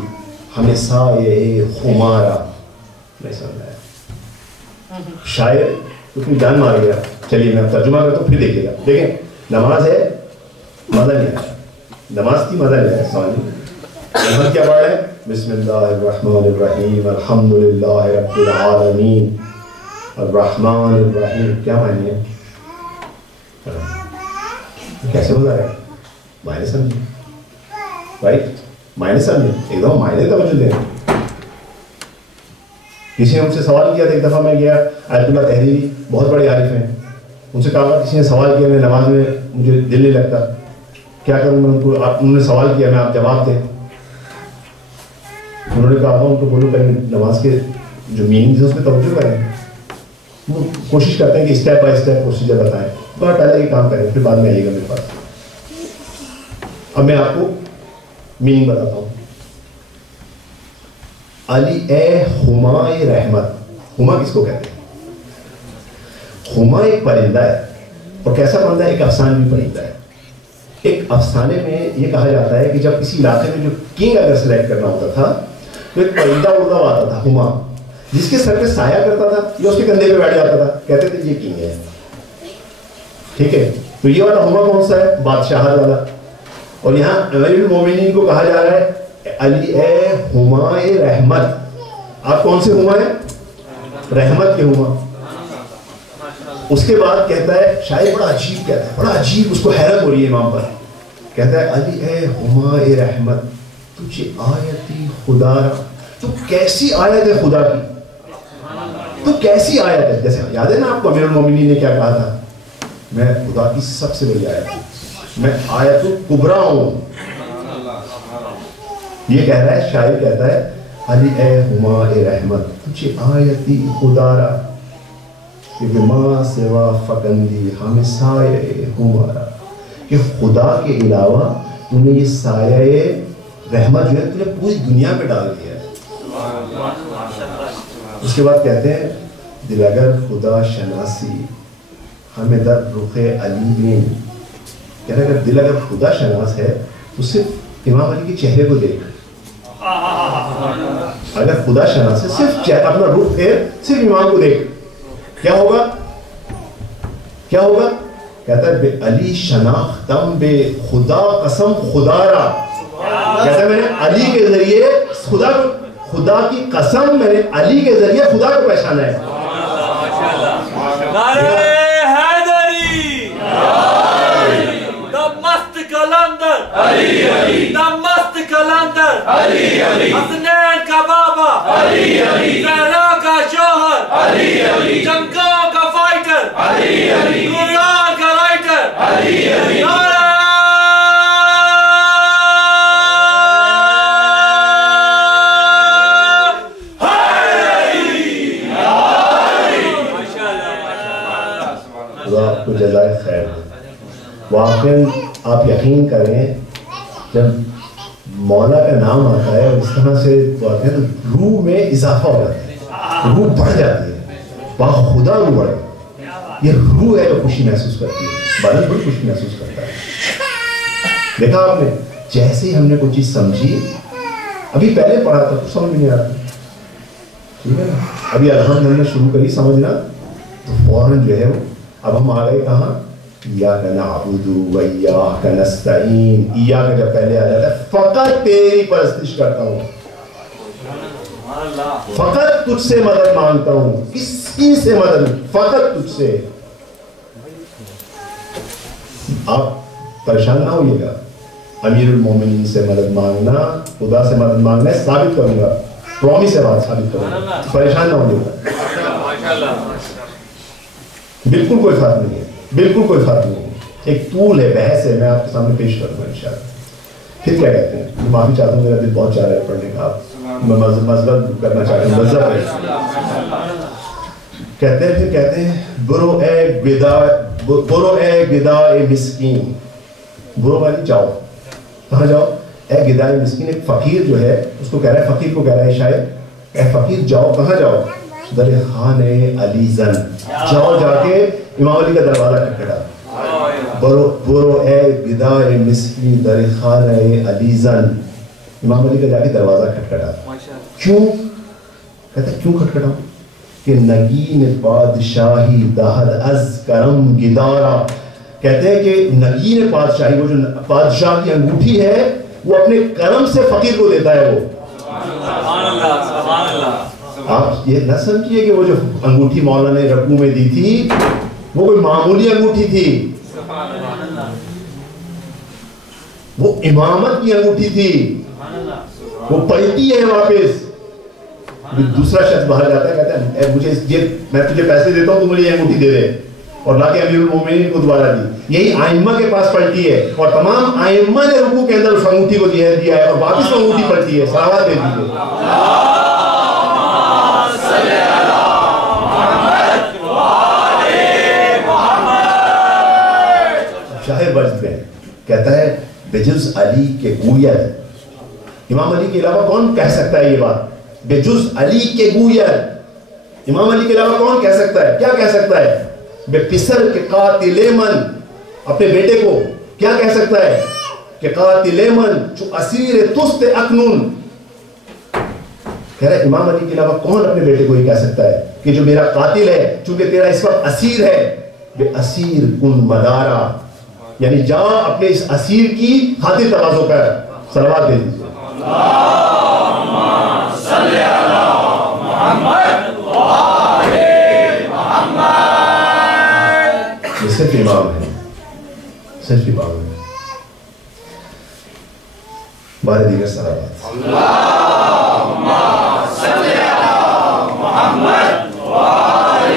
ہمیں سایہ خمارا. نہیں سمجھ آیا شاعر تو اپنی جان مار گیا. چلیے میں ترجمہ کرتا ہوں، پھر دیکھیے گا. دیکھیں نماز ہے، مزہ نہیں آیا، نماز کی مزہ نہیں آیا. سوال نماز کیا پڑھ رہے ہیں؟ بسم اللہ الرحمن الرحیم الحمدللہ رب العالمین الرحمن الرحیم. کیا معنی ہے؟ کیسے مزہ آیا؟ معنی سمجھیں، رائٹ؟ معنی سمجھیں، ایک دفعہ معنی توجہ دیں. کسی نے مجھ سے سوال کیا تھا، ایک دفعہ میں گیا، آیت اللہ تحریری بہت بڑے عارف ہیں، ان سے کہا کسی نے سوال کیا، میں نماز میں مجھے دل نہیں لگتا، کیا کروں میں؟ ان کو انہوں نے سوال کیا، میں آپ جواب دیں. انہوں نے کہا ان کو بولو پہلے نماز کے جو میننگ ہے اس پہ توجہ کریں. وہ کوشش کرتے ہیں کہ اسٹیپ بائی اسٹیپ پروسیجر بتائیں. بہت پہلے یہ کام کریں، پھر بعد میں آئیے گا میرے پاس. اب میں آپ کو میننگ بتاتا ہوں. علی اے ہمائے رحمت، ہما کس کو کہتے ہیں؟ ہما ایک پرندہ ہے، اور کیسا پرندہ ہے؟ ایک افسانوی پرندہ ہے. ایک افسانے میں یہ کہا جاتا ہے کہ جب کسی علاقے میں جو کنگ اگر سلیکٹ کرنا ہوتا تھا تو ایک پرندہ اڑتا ہوا آتا تھا، ہما، جس کے سر پہ سایہ کرتا تھا یا اس کے کندھے پہ بیٹھ جاتا تھا. کہتے تھے یہ کنگ ہے. ٹھیک ہے، تو یہ والا ہما کون سا ہے؟ بادشاہت والا. اور یہاں امیر المومنین کو کہا جا رہا ہے علی اے ہمائے رحمت. آپ کون سے ہما ہیں؟ رحمت کے ہما. اس کے بعد کہتا ہے شاعر بڑا عجیب کہتا ہے, بڑا عجیب, اس کو حیرت ہو رہی ہے امام پر. کہتا ہے علی اے ہما اے رحمت تجھے آیتی خدا را, تو کیسی آیت ہے خدا کی, تو کیسی آیت ہے. جیسے یاد ہے نا آپ کو امیر المومنین نے کیا کہا تھا, میں خدا کی سب سے بڑی آیت ہوں, میں آیت الکبریٰ ہوں. یہ کہہ رہا ہے شاعر, کہتا ہے علی اے ہما اے رحمت تجھے آیتی خدا را کہ بما سوا فکندی ہمیں سایہ ہمارا, کہ خدا کے علاوہ تو نے یہ سایہ رحمت جو ہے تو نے پوری دنیا میں ڈال دیا ہے. اس کے بعد کہتے ہیں دل اگر خدا شناسی ہمیں در رخ علی بین, کہہ رہے اگر دل اگر خدا شناس ہے تو صرف امام علی کے چہرے کو دیکھ, اگر خدا شناس ہے صرف اپنا رخ پھیر, صرف امام کو دیکھ, کیا ہوگا, کیا ہوگا. کہتا ہے بے علی شناختم بے خدا قسم خدا را, کہتا ہے میں نے علی کے ذریعے خدا کی قسم میں نے علی کے ذریعے خدا کو پہچانا ہے. نعرہ حیدری, دمست کلندر علی علی, دمست کلندر علی علی, حسنین کا بابا علی علی, زہرا کا شوہر علی علی, جنگوں کا فائٹر علی علی, قرآن کا رائٹر علی علی. جزائے خیر. واقعاً آپ یقین کریں جب مولا کا نام آتا ہے اس طرح سے بات ہے تو روح میں اضافہ ہو جاتا ہے, روح بڑھ جاتی ہے, وہاں خدا روح بڑھے. یہ روح ہے جو خوشی محسوس کرتی ہے, بدن بڑی خوشی محسوس کرتا ہے. دیکھا آپ نے جیسے ہی ہم نے کوئی چیز سمجھی, ابھی پہلے پڑھا تھا تو سمجھ نہیں آتا, ٹھیک ہے نا, ابھی الحمد نے شروع کری سمجھنا تو فوراً جو ہے اب ہم آ گئے کہاں, ایاک نعبد و ایاک نستعین. ایاک جب پہلے آ جاتا ہے فقط تیری پرستش کرتا ہوں, فقط تجھ سے مدد مانگتا ہوں. کس کی سے مدد, فقط تجھ سے. آپ پریشان نہ ہوئیے گا, امیر المومنین سے مدد مانگنا, خدا سے مدد مانگنا ہے, ثابت کروں گا, پرومس ہے بات ثابت کروں گا, پریشان نہ ہوئیے گا. بالکل کوئی فرق نہیں ہے, بالکل کوئی فرق نہیں ہے. ایک طول ہے, بحث ہے, میں آپ کے سامنے پیش کروں گا انشاءاللہ. پھر کیا کہتے ہیں, میں معافی چاہتا ہوں, میرا دل بہت چاہ رہا ہے پڑھنے کا, میں مذہب کرنا چاہتا ہوں, مذہب ہے. کہتے ہیں پھر کہتے ہیں برو اے گداء مسکین, برو والی جاؤ, کہاں جاؤ, اے گداء مسکین. ایک فقیر جو ہے اس کو کہہ رہا ہے, فقیر کو کہہ رہا ہے شاید, اے فقیر جاؤ, کہاں جاؤ, در خانہ علی زن, جاؤ جا کے امام علی کا دروازہ کھٹکھٹا. برو اے گداء مسکین در خانہ علی زن, امام علی کا جا کے دروازہ کھٹکھٹا. کیوں, کہتا ہے کیوں کھٹکھٹاؤں, کہ نگین بادشاہی دہد از کرم گدارا. کہتے ہیں کہ نگین بادشاہی, وہ جو بادشاہ کی انگوٹھی ہے وہ اپنے کرم سے فقیر کو دیتا ہے. وہ سبحان اللہ, سبحان اللہ. آپ یہ نہ سمجھیے کہ وہ جو انگوٹھی مولا نے رکوع میں دی تھی وہ کوئی معمولی انگوٹھی تھی, وہ امامت کی انگوٹھی تھی, وہ پلٹی ہے واپس. دوسرا شخص باہر جاتا ہے, کہتا ہے مجھے میں تجھے پیسے دیتا ہوں, تو مجھے یہ انگوٹھی دے دے, اور لا کے امیر المومنین کو دوبارہ دی. یہی آئمہ کے پاس پلٹی ہے, اور تمام آئمہ نے رکوع کے اندر اس انگوٹھی کو دیا ہے, اور واپس وہ انگوٹھی پلٹی ہے. صلوات دے دیجیے. شاہر وجد میں کہتا ہے بجز علی کے گویر, امام علی کے علاوہ کون کہہ سکتا ہے یہ بات, بجز علی کے گویر, امام علی کے علاوہ کون کہہ سکتا ہے, کیا کہہ سکتا ہے, بے پسر کے قاتل من, اپنے بیٹے کو کیا کہہ سکتا ہے کہ قاتل من چو اسیر تست اکنون. کہہ رہے امام علی کے علاوہ کون اپنے بیٹے کو یہ کہہ سکتا ہے کہ جو میرا قاتل ہے چونکہ تیرا اس وقت اسیر ہے, بے اسیر کن مدارا, یعنی جا اپنے اس اسیر کی خاطر تواضع کر. صلوات دے دیجیے. اللہم صلی علی محمد و آل محمد. یہ صرف امام ہے، صرف امام ہے. بارے دیگر صحابات. اللہم صلی علی محمد وآل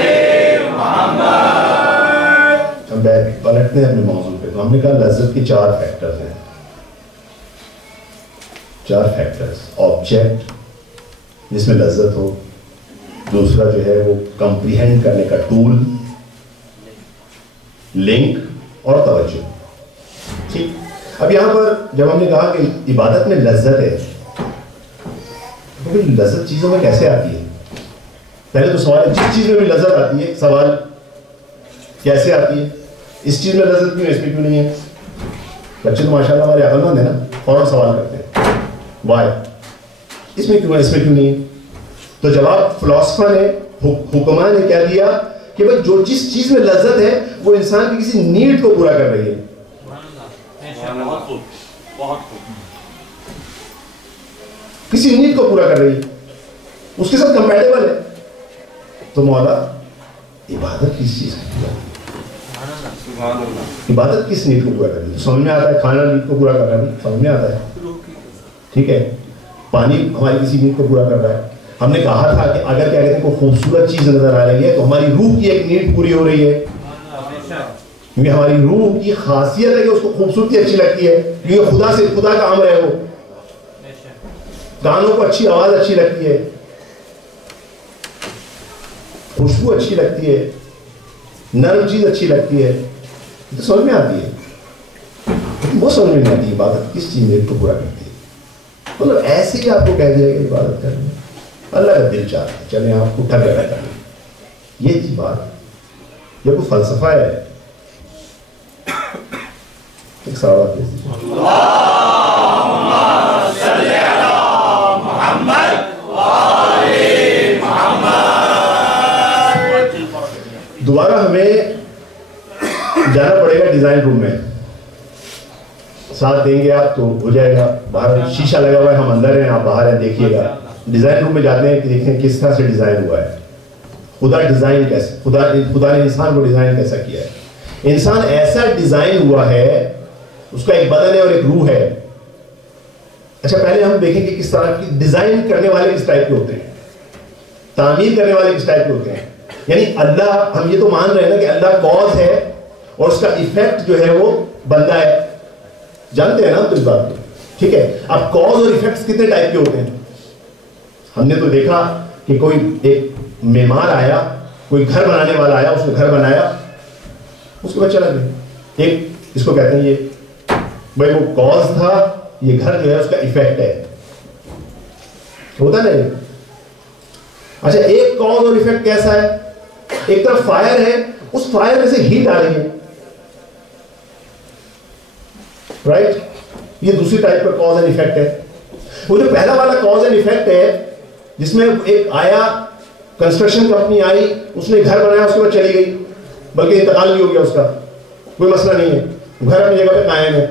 محمد. ہم پلٹتے ہیں اپنے موضوع پہ. تو ہم نے کہا لذت کے 4 فیکٹرز ہیں. 4 فیکٹرز. آبجیکٹ جس میں لذت ہو، دوسرا جو ہے وہ کمپریہینڈ کرنے کا ٹول، لنک اور توجہ. ٹھیک. اب یہاں پر جب ہم نے کہا کہ عبادت میں لذت ہے، تو لذت چیزوں میں کیسے آتی ہے؟ پہلے تو سوال ہے جس چیز میں بھی لذت آتی ہے، سوال کیسے آتی ہے؟ اس چیز میں لذت کیوں ہے، اس میں کیوں نہیں ہے؟ بچے تو ماشاء اللہ ہمارے عقل مند ہیں نا، فوراً سوال کرتے ہیں وائی، اس میں کیوں ہے، اس میں کیوں نہیں ہے؟ تو جواب فلاسفر نے، حکماء نے کیا دیا کہ بھائی جو جس چیز میں لذت ہے وہ انسان کی کسی نیڈ کو پورا کر رہی ہے. کسی نیڈ کو پورا کر رہی ہے، اس کے ساتھ کمپیٹیبل ہے. تو مولا عبادت کس چیز کو پورا کرتی ہے؟ عبادت کس نیڈ کو پورا کر رہی ہے؟ سمجھ میں آتا ہے کھانا نیڈ کو پورا کر رہا ہے، سمجھ میں آتا ہے. ٹھیک ہے. پانی ہماری کسی نیڈ کو پورا کر رہا ہے. ہم نے کہا تھا کہ اگر کیا کہتے ہیں کوئی خوبصورت چیز نظر آ رہی ہے تو ہماری روح کی ایک نیڈ پوری ہو رہی ہے، کیونکہ ہماری روح کی خاصیت ہے کہ اس کو خوبصورتی اچھی لگتی ہے، کیونکہ خدا کا امر ہے. وہ کانوں کو اچھی آواز اچھی لگتی ہے، خوشبو اچھی لگتی ہے، نرم چیز اچھی لگتی ہے. تو سمجھ میں آتی ہے. وہ سمجھ میں نہیں آتی عبادت کس چیز نیڈ کو پورا کرتی ہے. مطلب ایسے ہی آپ کو کہہ دیا کہ عبادت کرنی اللہ کا دل چاہتا ہے، چلیں آپ کو ٹھگ لگا کریں. یہ چیز بات یہ کوئی فلسفہ ہے. ایک سوال اللہم صلی علی محمد وآل محمد. دوبارہ ہمیں جانا پڑے گا ڈیزائن روم میں. ساتھ دیں گے آپ تو ہو جائے گا. باہر شیشہ لگا ہوا ہے، ہم اندر ہیں، آپ باہر ہیں، دیکھیے گا. ڈیزائن روم میں جاتے ہیں کہ دیکھیں کس طرح سے ڈیزائن ہوا ہے. خدا ڈیزائن کیسے، خدا نے انسان کو ڈیزائن کیسا کیا ہے. انسان ایسا ڈیزائن ہوا ہے، اس کا ایک بدن ہے اور ایک روح ہے. اچھا پہلے ہم دیکھیں کہ کس طرح کی ڈیزائن کرنے والے کس ٹائپ کے ہوتے ہیں، تعمیر کرنے والے کس ٹائپ کے ہوتے ہیں. یعنی اللہ، ہم یہ تو مان رہے ہیں نا کہ اللہ کاز ہے اور اس کا ایفیکٹ جو ہے وہ بندہ ہے. جانتے ہیں نا تو اس بات کو. ٹھیک ہے. اب کاز اور ایفیکٹس کتنے ٹائپ کے ہوتے ہیں؟ ہم نے تو دیکھا کہ کوئی ایک معمار آیا، کوئی گھر بنانے والا آیا، اس نے گھر بنایا، اس کے بعد چلا گیا. ایک اس کو کہتے ہیں یہ بھائی وہ کاز تھا، یہ گھر جو ہے اس کا ایفیکٹ ہے. ہوتا نہیں. اچھا ایک کاز اور ایفیکٹ کیسا ہے؟ ایک طرف فائر ہے، اس فائر میں سے ہیٹ آ رہی ہے، رائٹ. یہ دوسری ٹائپ کا کاز اینڈ ایفیکٹ ہے. وہ جو پہلا والا کاز اینڈ ایفیکٹ ہے جس میں ایک آیا، کنسٹرکشن کمپنی آئی، اس نے گھر بنایا، اس کے بعد چلی گئی، بلکہ انتقال بھی ہو گیا اس کا، کوئی مسئلہ نہیں ہے، گھر اپنی جگہ پہ قائم ہے،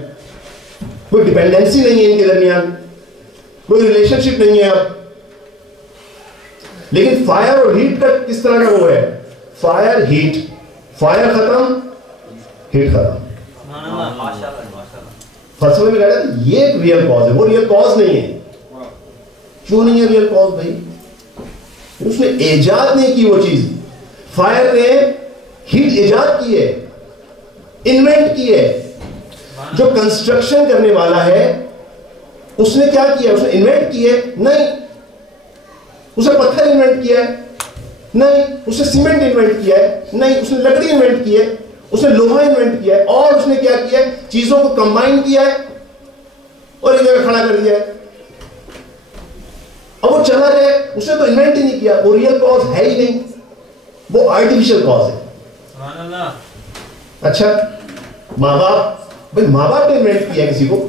کوئی ڈیپینڈنسی نہیں ہے ان کے درمیان، کوئی ریلیشن شپ نہیں ہے اب. لیکن فائر اور ہیٹ کا کس طرح کا وہ ہے؟ فائر ہیٹ، فائر ختم، ہیٹ ختم. فلسفے میں کہا جاتا ہے یہ ایک ریئل کاز ہے. وہ ریئل کاز نہیں ہے. کیوں نہیں ہے ریئل کاز بھائی؟ اس نے ایجاد نہیں کی وہ چیز. فائر نے ہیٹ ایجاد کی ہے، انوینٹ کی ہے. جو کنسٹرکشن کرنے والا ہے اس نے کیا کیا؟ اس نے انوینٹ کی ہے؟ نہیں. اس نے پتھر انوینٹ کیا ہے؟ نہیں. اس نے سیمنٹ انوینٹ کیا ہے؟ نہیں. اس نے لکڑی انوینٹ کی ہے؟ اس نے لوہا انوینٹ کیا ہے. اور اس نے کیا کیا ہے؟ چیزوں کو کمبائن کیا ہے اور ایک جگہ کھڑا کر دیا ہے. اب وہ چلا جائے، اس نے تو انوینٹ ہی نہیں کیا. وہ ریئل کاز ہے ہی نہیں، وہ آرٹیفیشل کاز ہے. اچھا ماں باپ، بھائی ماں باپ نے انوینٹ کیا کسی کو.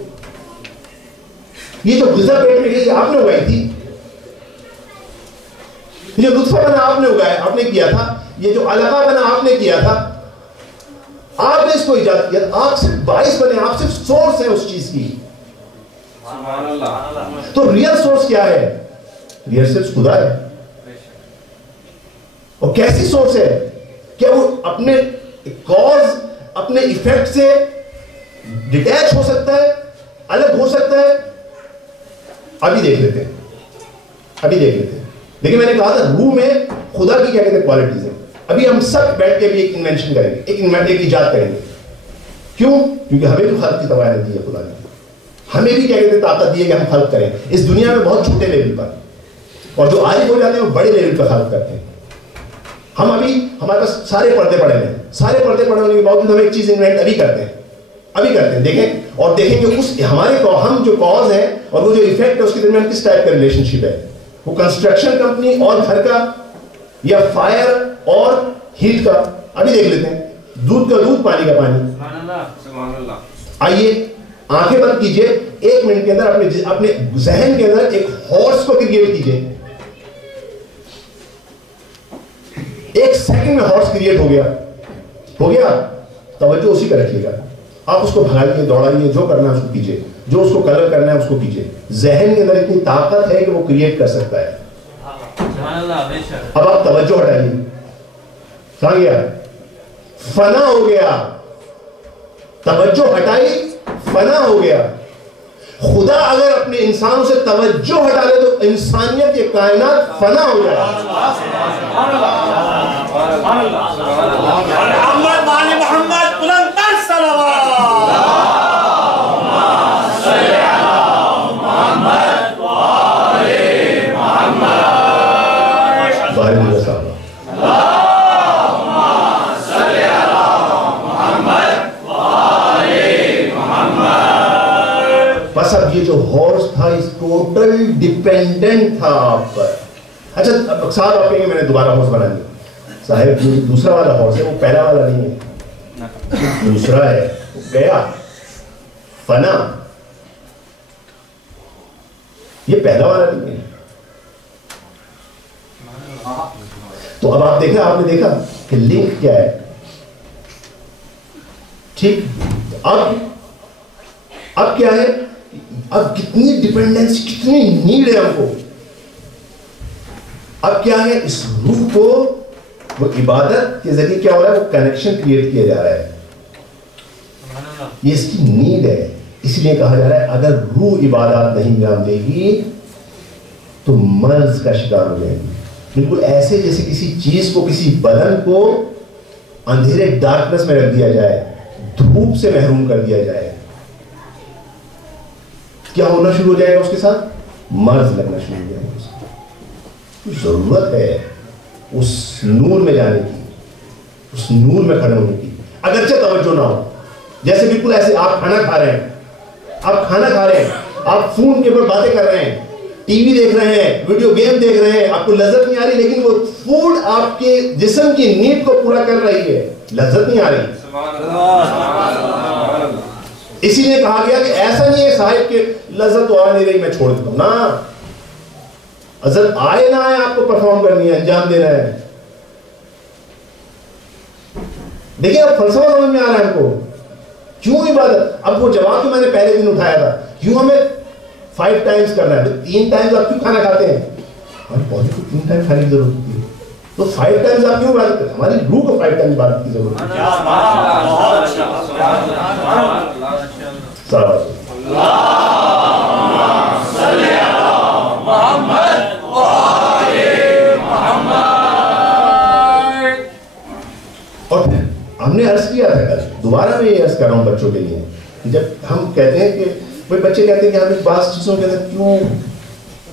یہ جو غذا پیٹ میں گئی آپ نے اگائی تھی، یہ جو لطفہ بنا آپ نے اگایا، آپ نے کیا تھا. یہ جو علقہ بنا آپ نے کیا تھا، آپ نے اس کو ایجاد کیا. آپ صرف باعث بنے، آپ صرف سورس ہیں اس چیز کی. تو ریئل سورس کیا ہے؟ ریئل صرف خدا ہے. اور کیسی سورس ہے؟ کیا وہ اپنے کاز اپنے ایفیکٹ سے ڈیٹیچ ہو سکتا ہے, الگ ہو سکتا ہے. ابھی دیکھ لیتے ہیں. لیکن میں نے کہا تھا روح میں خدا کی کیا کہتے ہیں کوالٹیز ہیں. ابھی ہم سب بیٹھ کے بھی ایک انوینشن کریں گے, ایک ایجاد کریں گے. کیوں؟ کیونکہ ہمیں بھی خلق کی توانائی دی ہے خدا نے, ہمیں بھی کیا کہتے ہیں طاقت دی ہے کہ ہم خلق کریں اس دنیا میں بہت چھوٹے لیول پر, اور جو عارف ہو جاتے ہیں وہ بڑے لیول پر خلق کرتے ہیں. ہم ابھی ہمارے پاس سارے پردے پڑے ہیں, سارے پردے پڑے ہونے کے باوجود ہم ایک چیز انوینٹ ابھی کرتے ہیں. دیکھیں اور دیکھیں کہ اس ہمارے ہم جو کاز ہیں اور وہ جو ایفیکٹ ہے اس کے درمیان کس ٹائپ کا ریلیشن شپ ہے. وہ کنسٹرکشن کمپنی اور گھر کا, یا فائر اور ہیٹ کا. ابھی دیکھ لیتے ہیں. دودھ کا دودھ, پانی کا پانی. آئیے آنکھیں بند کیجئے, 1 منٹ کے اندر اپنے ذہن کے اندر ایک ہارس کو کریٹ کیجئے. 1 سیکنڈ میں ہارس کریٹ ہو گیا. توجہ اسی پہ رکھیے گا. آپ اس کو بھگائیے, دوڑائیے, جو کرنا ہے اس کو کیجئے, جو اس کو کلر کرنا ہے اس کو کیجئے. ذہن کے اندر اتنی طاقت ہے کہ وہ کریٹ کر سکتا ہے. اب آپ توجہ ہٹائیے. کہاں گیا؟ فنا ہو گیا. توجہ ہٹائی, فنا ہو گیا. خدا اگر اپنے انسانوں سے توجہ ہٹا لے تو انسانیت یہ کائنات فنا ہو جائے. محمد وعلی محمد بلند تر صلوات. بس اب یہ جو ہارس تھا اس ٹوٹل ڈیپینڈنٹ تھا آپ پر. اچھا صاحب آپ کہیں گے میں نے دوبارہ ہارس بنا دیا. صاحب جو دوسرا والا ہارس ہے وہ پہلا والا نہیں ہے, دوسرا ہے. گیا فنا, یہ پہلا والا نہیں ہے. تو اب آپ دیکھیں, آپ نے دیکھا کہ لنک کیا ہے. ٹھیک, اب کیا ہے, اب کتنی ڈیپینڈنس, کتنی نیڈ ہے ہم کو. اب کیا ہے, اس روح کو وہ عبادت کے ذریعے کیا ہو رہا ہے, وہ کنیکشن کریٹ کیا جا رہا ہے. یہ اس کی نیڈ ہے. اس لیے کہا جا رہا ہے اگر روح عبادات نہیں انجام دے گی تو مرض کا شکار ہو جائے گی. بالکل ایسے جیسے کسی چیز کو, کسی بدن کو اندھیرے ڈارکنس میں رکھ دیا جائے, دھوپ سے محروم کر دیا جائے. کیا ہونا شروع ہو جائے گا اس کے ساتھ؟ مرض لگنا شروع ہو جائے گا. ضرورت ہے اس نور میں جانے کی, اس نور میں کھڑے ہونے کی, اگرچہ توجہ نہ ہو. جیسے بالکل ایسے آپ کھانا کھا رہے ہیں, آپ فون کے اوپر باتیں کر رہے ہیں, ٹی وی دیکھ رہے ہیں, ویڈیو گیم دیکھ رہے ہیں, آپ کو لذت نہیں آ رہی, لیکن وہ فوڈ آپ کے جسم کی نیڈ کو پورا کر رہی ہے, لذت نہیں آ رہی. اسی لیے کہا گیا کہ ایسا نہیں ہے صاحب کہ لذت تو آ نہیں رہی میں چھوڑ دیتا ہوں. نا, لذت آئے نہ آئے آپ کو پرفارم کرنی ہے, انجام دینا ہے. دیکھیں اب فلسفہ سمجھ میں آ رہا ہے ہم کو. کیوں عبادت؟ اب وہ جواب تو میں نے پہلے دن اٹھایا تھا, کیوں ہمیں 5 ٹائمز کرنا ہے. 3 ٹائمز آپ کیوں کھانا کھاتے ہیں؟ ہماری باڈی کو 3 ٹائم کھانے کی ضرورت ہوتی ہے. تو 5 ٹائمز آپ کیوں عبادت کرتے ہیں؟ ہماری روح کو 5 ٹائمز عبادت کی ضرورت ہے. اور ہم نے عرض کیا تھا کل, دوبارہ میں یہ عرض کر رہا ہوں بچوں کے لیے, کہ جب ہم کہتے ہیں کہ بھائی بچے کہتے ہیں کہ ہمیں بعض چیزوں کے اندر کیوں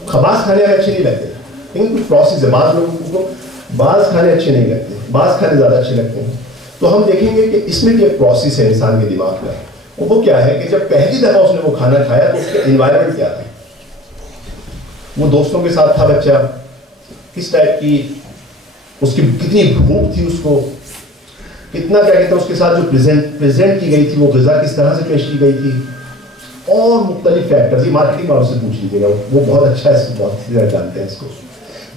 خباز کھانے اچھے نہیں لگتے, لیکن کچھ پروسیس ہے. بعض لوگوں کو بعض کھانے اچھے نہیں لگتے, بعض کھانے زیادہ اچھے لگتے ہیں. تو ہم دیکھیں گے کہ اس میں بھی ایک پروسیس ہے انسان کے دماغ کا. وہ کیا ہے کہ جب پہلی دفعہ اس نے وہ کھانا کھایا تو اس کا انوائرمنٹ کیا تھا, وہ دوستوں کے ساتھ تھا بچہ, کس ٹائپ کی اس کی کتنی بھوک تھی, اس کو کتنا کیا کہتے ہیں اس کے ساتھ جو پریزنٹ کی گئی تھی وہ غذا کس طرح سے پیش کی گئی تھی, اور مختلف فیکٹرز. یہ مارکیٹنگ والوں سے پوچھ لیجیے گا, وہ بہت اچھا ہے, بہت جانتے ہیں اس کو.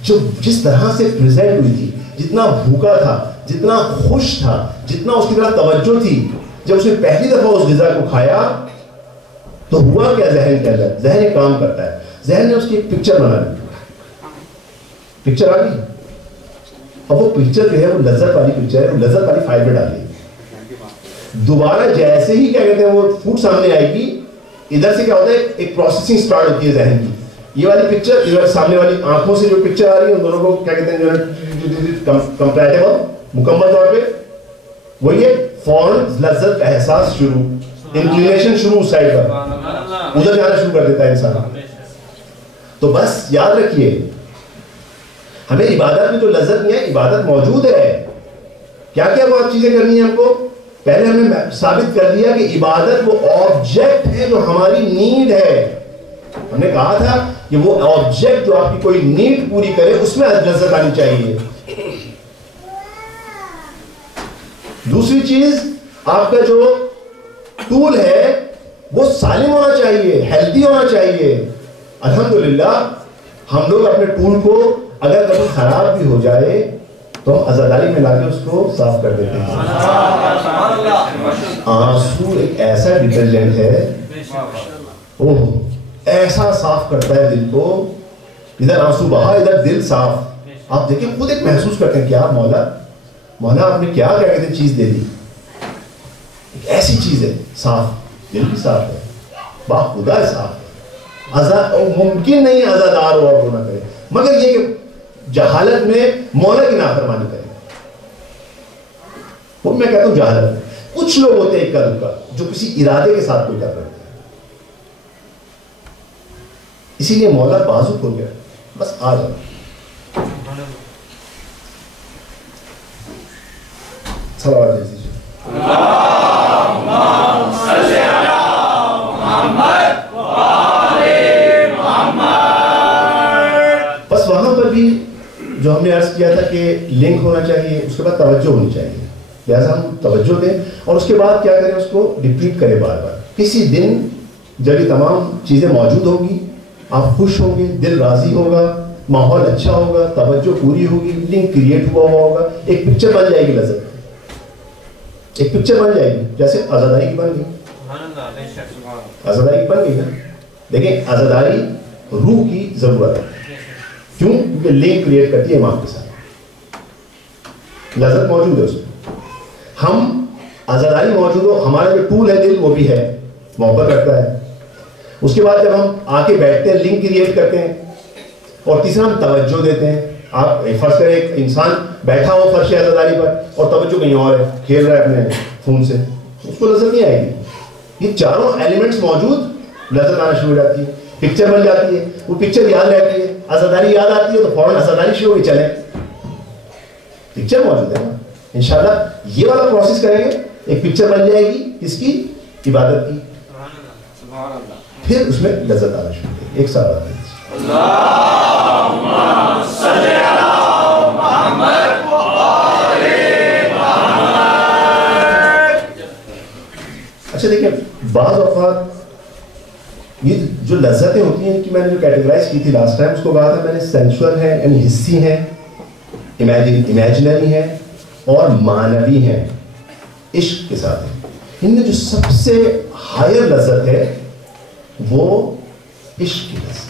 جو جس طرح سے پریزنٹ ہوئی تھی, جتنا بھوکا تھا, جتنا خوش تھا, جتنا اس کی طرف توجہ تھی, جب اس نے پہلی دفعہ اس غذا کو کھایا تو ہوا کیا ذہن کے اندر؟ ذہن ایک کام کرتا ہے, ذہن نے اس کی ایک پکچر بنا لی, پکچر آ گئی. اب وہ پکچر جو ہے وہ لذت والی پکچر ہے, وہ لذت والی فائل میں ڈالی. دوبارہ جیسے ہی کیا کہتے ہیں وہ فوڈ سامنے آئے گی، ادھر سے کیا ہوتا ہے ایک پروسیسنگ سٹارٹ ہوتی ہے ذہن کی. یہ والی پکچر ادھر سامنے والی آنکھوں سے جو پکچر آ رہی ہے ان دونوں کو کیا کہتے ہیں جو ہے کمپیریٹیبل مکمل طور پہ وہ یہ فوراً لذت کا احساس شروع، انکلینیشن شروع اس سائڈ پر ادھر جانا شروع کر دیتا ہے انسان. تو بس یاد رکھیے ہمیں عبادت میں تو لذت نہیں ہے، عبادت موجود ہے. کیا کیا بہت چیزیں کرنی ہیں ہم کو؟ پہلے ہم نے ثابت کر دیا کہ عبادت وہ آبجیکٹ ہے جو ہماری نیڈ ہے. ہم نے کہا تھا کہ وہ آبجیکٹ جو آپ کی کوئی نیڈ پوری کرے اس میں لذت آنی چاہیے. دوسری چیز آپ کا جو ٹول ہے وہ سالم ہونا چاہیے، ہیلدی ہونا چاہیے. الحمدللہ ہم لوگ اپنے ٹول کو اگر کبھی خراب بھی ہو جائے تو ہم عزاداری میں لا کے اس کو صاف کر دیتے ہیں. آنسو ایک ایسا ڈٹرجنٹ ہے اوہ ایسا صاف کرتا ہے دل کو، ادھر آنسو بہا ادھر دل صاف. آپ دیکھیں خود ایک محسوس کرتے ہیں کیا مولا آپ نے کیا کہتے ہیں چیز دے دی، ایک ایسی چیز ہے صاف، دل بھی صاف ہے، باخدا ہے صاف ہے. ممکن نہیں عزادار ہو اور وہ نہ کرے، مگر یہ کہ جہالت میں مولا کی نافرمانی کرے. وہ میں کہتا ہوں جہالت میں کچھ لوگ ہوتے ہیں اکا دکا جو کسی ارادے کے ساتھ کوئی کر رہے ہیں، اسی لیے مولا بازو ہو گیا بس آ جاؤ. صلوات جیسی بس وہاں پر بھی جو ہم نے عرض کیا تھا کہ لنک ہونا چاہیے، اس کے بعد توجہ ہونی چاہیے. لہٰذا ہم توجہ دیں اور اس کے بعد کیا کریں، اس کو ریپیٹ کریں بار بار. کسی دن جب یہ تمام چیزیں موجود ہوں گی آپ خوش ہوں گے، دل راضی ہوگا، ماحول اچھا ہوگا، توجہ پوری ہوگی، لنک کریٹ ہوا ہوگا، ایک پکچر بن جائے گی لذت، ایک پکچر بن جائے گی جیسے عزاداری کی بن گئی. عزاداری کی بن گئی نا. دیکھیں عزاداری روح کی ضرورت ہے. کیوں؟ کیونکہ لنک کریٹ کرتی ہے امام کے ساتھ، لذت موجود ہے اس میں. ہم عزاداری موجود ہو، ہمارا جو ٹول ہے دل وہ بھی ہے، محبت رکھتا ہے. اس کے بعد جب ہم آ کے بیٹھتے ہیں لنک کریٹ کرتے ہیں. اور تیسرا ہم توجہ دیتے ہیں. آپ فرض کریں ایک انسان بیٹھا ہو فرش عزاداری پر اور توجہ کہیں اور ہے، کھیل رہا ہے اپنے فون سے، اس کو لذت نہیں آئے گی. یہ چاروں ایلیمنٹس موجود لذت آنا شروع ہو جاتی ہے، پکچر بن جاتی ہے، وہ پکچر یاد رہتی ہے، عزاداری یاد آتی ہے تو فوراً عزاداری شروع ہوئی، چلیں پکچر موجود ہے نا. انشاءاللہ یہ والا پروسیس کریں گے، ایک پکچر بن جائے گی کس کی؟ عبادت کی. پھر اس میں لذت آنا شروع ہوگی. ایک سال بعد اچھا دیکھیں بعض اوقات یہ جو لذتیں ہوتی ہیں ان کی میں نے جو کیٹیگرائز کی تھی لاسٹ ٹائم، اس کو کہا تھا میں نے سینسول ہیں یعنی حسی ہیں، امیجنری ہیں اور معنوی ہیں، عشق کے ساتھ ہیں. ان میں جو سب سے ہائر لذت ہے وہ عشق کی لذت،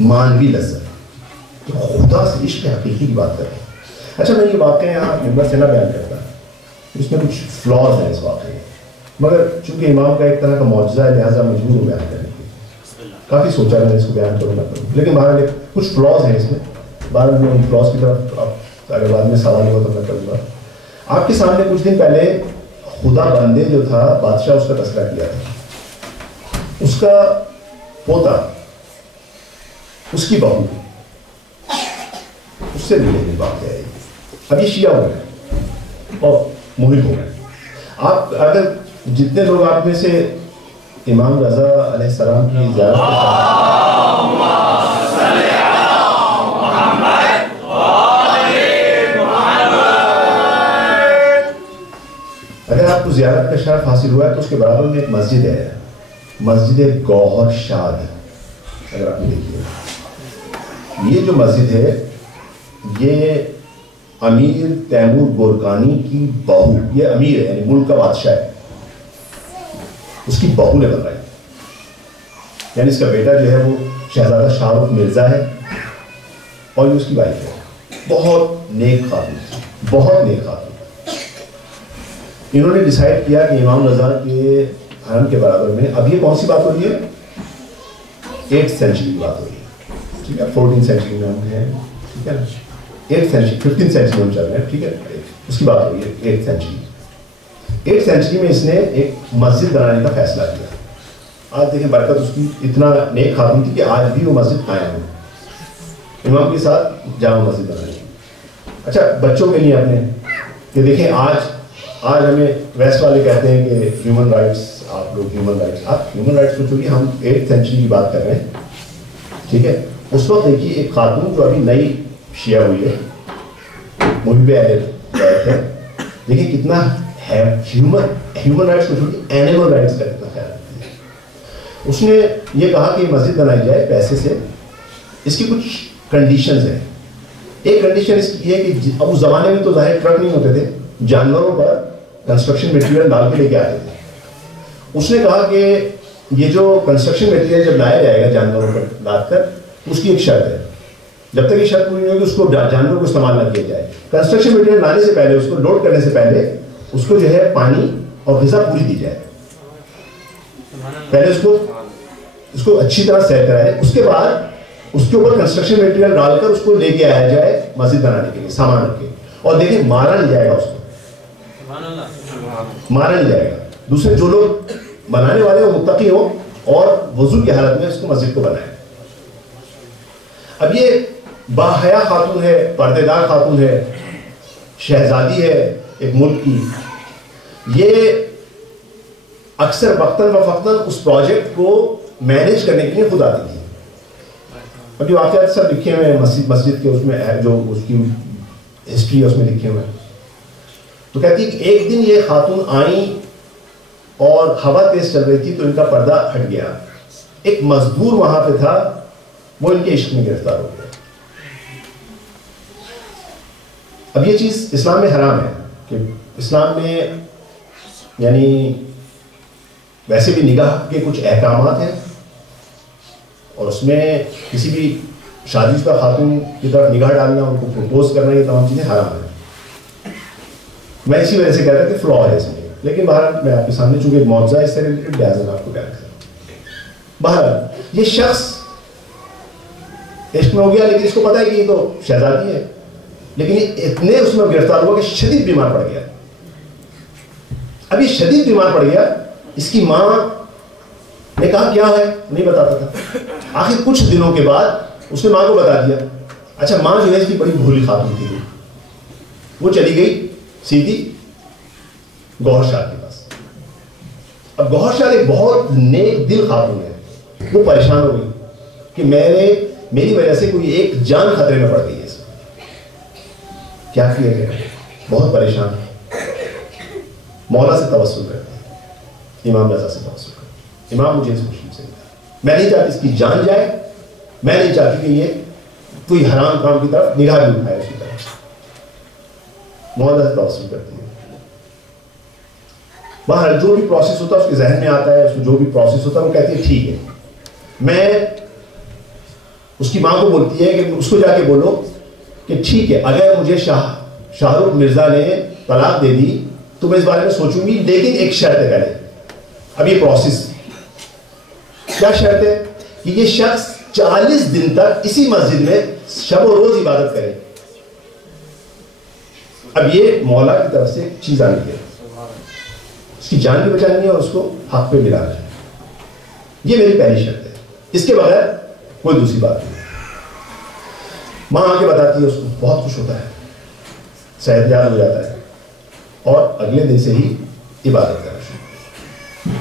مانوی لذت، جو خدا سے عشق حقیقی کی بات کر رہے ہیں. اچھا میں یہ واقعہ یہاں ممبر سے نہ بیان کرتا، اس میں کچھ فلاز ہیں اس واقعے میں، مگر چونکہ امام کا ایک طرح کا معجزہ ہے لہٰذا مجبور ہوں بیان کرنے کی. کافی سوچا میں نے اس کو بیان کروں نہ کروں، لیکن بہرحال کچھ فلاز ہیں اس میں. بہرحال میں ان فلاز کی طرف اگر بعد میں سوال ہوا تو میں کروں گا. آپ کے سامنے کچھ دن پہلے خدا بندے جو تھا بادشاہ اس کا تذکرہ کیا تھا. اس کا پوتا، اس کی بہو، اس سے ملے بات ہے. اب یہ شیعہ ہو گئے اور محب ہو گئے. آپ اگر جتنے لوگ آپ میں سے امام رضا علیہ السلام کی زیارت اگر آپ کو زیارت کا شرف حاصل ہوا ہے تو اس کے برابر میں ایک مسجد ہے، مسجد گوہر شاد. اگر آپ نے دیکھیے یہ جو مسجد ہے یہ امیر تیمور گورکانی کی بہو، یہ امیر ہے یعنی ملک کا بادشاہ ہے، اس کی بہو نے بنائی. یعنی اس کا بیٹا جو ہے وہ شہزادہ شاہ رخ مرزا ہے اور یہ اس کی وائف ہے. بہت نیک خاتون، بہت نیک خاتون. انہوں نے ڈیسائیڈ کیا کہ امام رضا کے حرم کے برابر میں، اب یہ کون سی بات ہو رہی ہے؟ 8th سینچری کی بات ہو رہی ہے، ٹھیک ہے، 14th سینچری میں ہم ہیں، ٹھیک ہے نا، 8th سینچری 15th سینچری میں ہم چل رہے ہیں، ٹھیک ہے، اس کی بات ہو رہی ہے 8th سینچری۔ 8th سینچری میں اس نے ایک مسجد بنانے کا فیصلہ کیا۔ آج دیکھیں برکت اس کی اتنا نیک خاتون تھی کہ آج بھی وہ مسجد قائم ہے، امام کے ساتھ جامع مسجد بنائی۔ اچھا بچوں کے لیے اپنے کہ دیکھیں آج ہمیں ویسٹ والے کہتے ہیں کہ ہیومن رائٹس، آپ لوگ ہیومن رائٹس، آپ ہیومن رائٹس کو چھوڑیے، ہم 8th سینچری کی بات کر رہے ہیں، ٹھیک ہے۔ اس وقت دیکھیے ایک خاتون جو ابھی نئی شیعہ ہوئی ہے، محب اہل بیت ہے، دیکھیں کتنا ہیومن رائٹس کو چھوڑیے اینیمل رائٹس کا کتنا خیال رکھتی ہے۔ اس نے یہ کہا کہ مسجد بنائی جائے پیسے سے، اس کی کچھ کنڈیشنز ہیں۔ ایک کنڈیشن اس کی ہے کہ اب اس زمانے میں تو ظاہر ٹرک نہیں ہوتے تھے، جانوروں پر کنسٹرکشن میٹیریل ڈال کے لے کے آتے تھے۔ اس نے کہا کہ یہ جو کنسٹرکشن میٹیریل جب لایا جائے گا جانوروں پر لاد کر، اس کی ایک شرط ہے، جب تک یہ شرط پوری نہیں ہوگی اس کو جانوروں کو استعمال نہ کیا جائے۔ کنسٹرکشن میٹیریل لانے سے پہلے، اس کو لوڈ کرنے سے پہلے اس کو جو ہے پانی اور غذا پوری دی جائے، پہلے اس کو اچھی طرح سیٹ کرائے، اس کے بعد اس کے اوپر کنسٹرکشن میٹیریل ڈال کر اس کو لے کے آیا جائے مسجد بنانے کے لیے سامان رکھ کے، اور دیکھیں مارا نہیں جائے گا، اس کو مارا نہیں جائے گا۔ دوسرے جو لوگ بنانے والے وہ متقی ہوں اور وضو کی حالت میں اس کو مسجد کو بنائیں۔ اب یہ باحیا خاتون ہے، پردے دار خاتون ہے، شہزادی ہے ایک ملک کی، یہ اکثر وقتاً فوقتاً اس پروجیکٹ کو مینیج کرنے کے لیے خود آتی تھی۔ اب یہ واقعات سب لکھے ہوئے ہیں مسجد کے، اس میں جو اس کی ہسٹری ہے اس میں لکھے ہوئے ہیں۔ تو کہتی ہے کہ ایک دن یہ خاتون آئیں اور ہوا تیز چل رہی تھی تو ان کا پردہ ہٹ گیا، ایک مزدور وہاں پہ تھا، وہ ان کے عشق میں گرفتار ہو گیا۔ اب یہ چیز اسلام میں حرام ہے، کہ اسلام میں یعنی ویسے بھی نگاہ کے کچھ احکامات ہیں، اور اس میں کسی بھی شادی شدہ خاتون کی طرف نگاہ ڈالنا، ان کو پروپوز کرنا، یہ تمام چیزیں حرام ہیں۔ میں اسی وجہ سے کہتا ہوں کہ فلا ہے اس میں، لیکن بہرحال میں آپ کے سامنے چونکہ ایک معجزہ اس سے ریلیٹڈ لہٰذا میں آپ کو بیان کر رہا ہوں۔ بہرحال یہ شخص عشق میں ہو گیا، لیکن اس کو پتا ہے کہ یہ تو شہزادی ہے، لیکن یہ اتنے اس میں گرفتار ہوا کہ شدید بیمار پڑ گیا۔ اب یہ شدید بیمار پڑ گیا، اس کی ماں نے کہا کیا ہے، نہیں بتاتا تھا۔ آخر کچھ دنوں کے بعد اس نے ماں کو بتا دیا۔ اچھا ماں جو ہے اس کی بڑی بھولی خاتون تھی، وہ چلی گئی سیدھی گوہر شاہ کے پاس۔ اب گوہر شاہ ایک بہت نیک دل خاتون ہے، وہ پریشان ہو گئی کہ میری وجہ سے کوئی ایک جان خطرے میں پڑ گئی ہے، کیا کیا جائے، بہت پریشان ہے۔ مولا سے توسل کرتے ہیں، امام رضا سے توسل کرتے ہیں، امام مجھے اس خوشی سے میں نہیں چاہتی اس کی جان جائے، میں نہیں چاہتی کہ یہ کوئی حرام کام کی طرف نگاہ بھی اٹھائے، اس کی طرف مولا سے توسل کرتی ہے۔ باہر جو بھی پروسیس ہوتا ہے اس کے ذہن میں آتا ہے، اس میں جو بھی پروسیس ہوتا ہے وہ کہتی ہے ٹھیک ہے۔ میں اس کی ماں کو بولتی ہے کہ اس کو جا کے بولو کہ ٹھیک ہے، اگر مجھے شاہ رخ مرزا نے طلاق دے دی تو میں اس بارے میں سوچوں گی، لیکن ایک شرط ہے پہلے۔ اب یہ پروسیس کیا شرط ہے کہ یہ شخص 40 دن تک اسی مسجد میں شب و روز عبادت کرے۔ اب یہ مولا کی طرف سے چیز آنی ہے، اس کی جان بھی بچانی ہے اور اس کو حق پہ ملانا ہے۔ یہ میری پہلی شرط ہے، اس کے بغیر کوئی دوسری بات نہیں۔ ماں آ کے بتاتی ہے، اس کو بہت خوش ہوتا ہے، صحت یاب ہو جاتا ہے، اور اگلے دن سے ہی عبادت کرنا شروع۔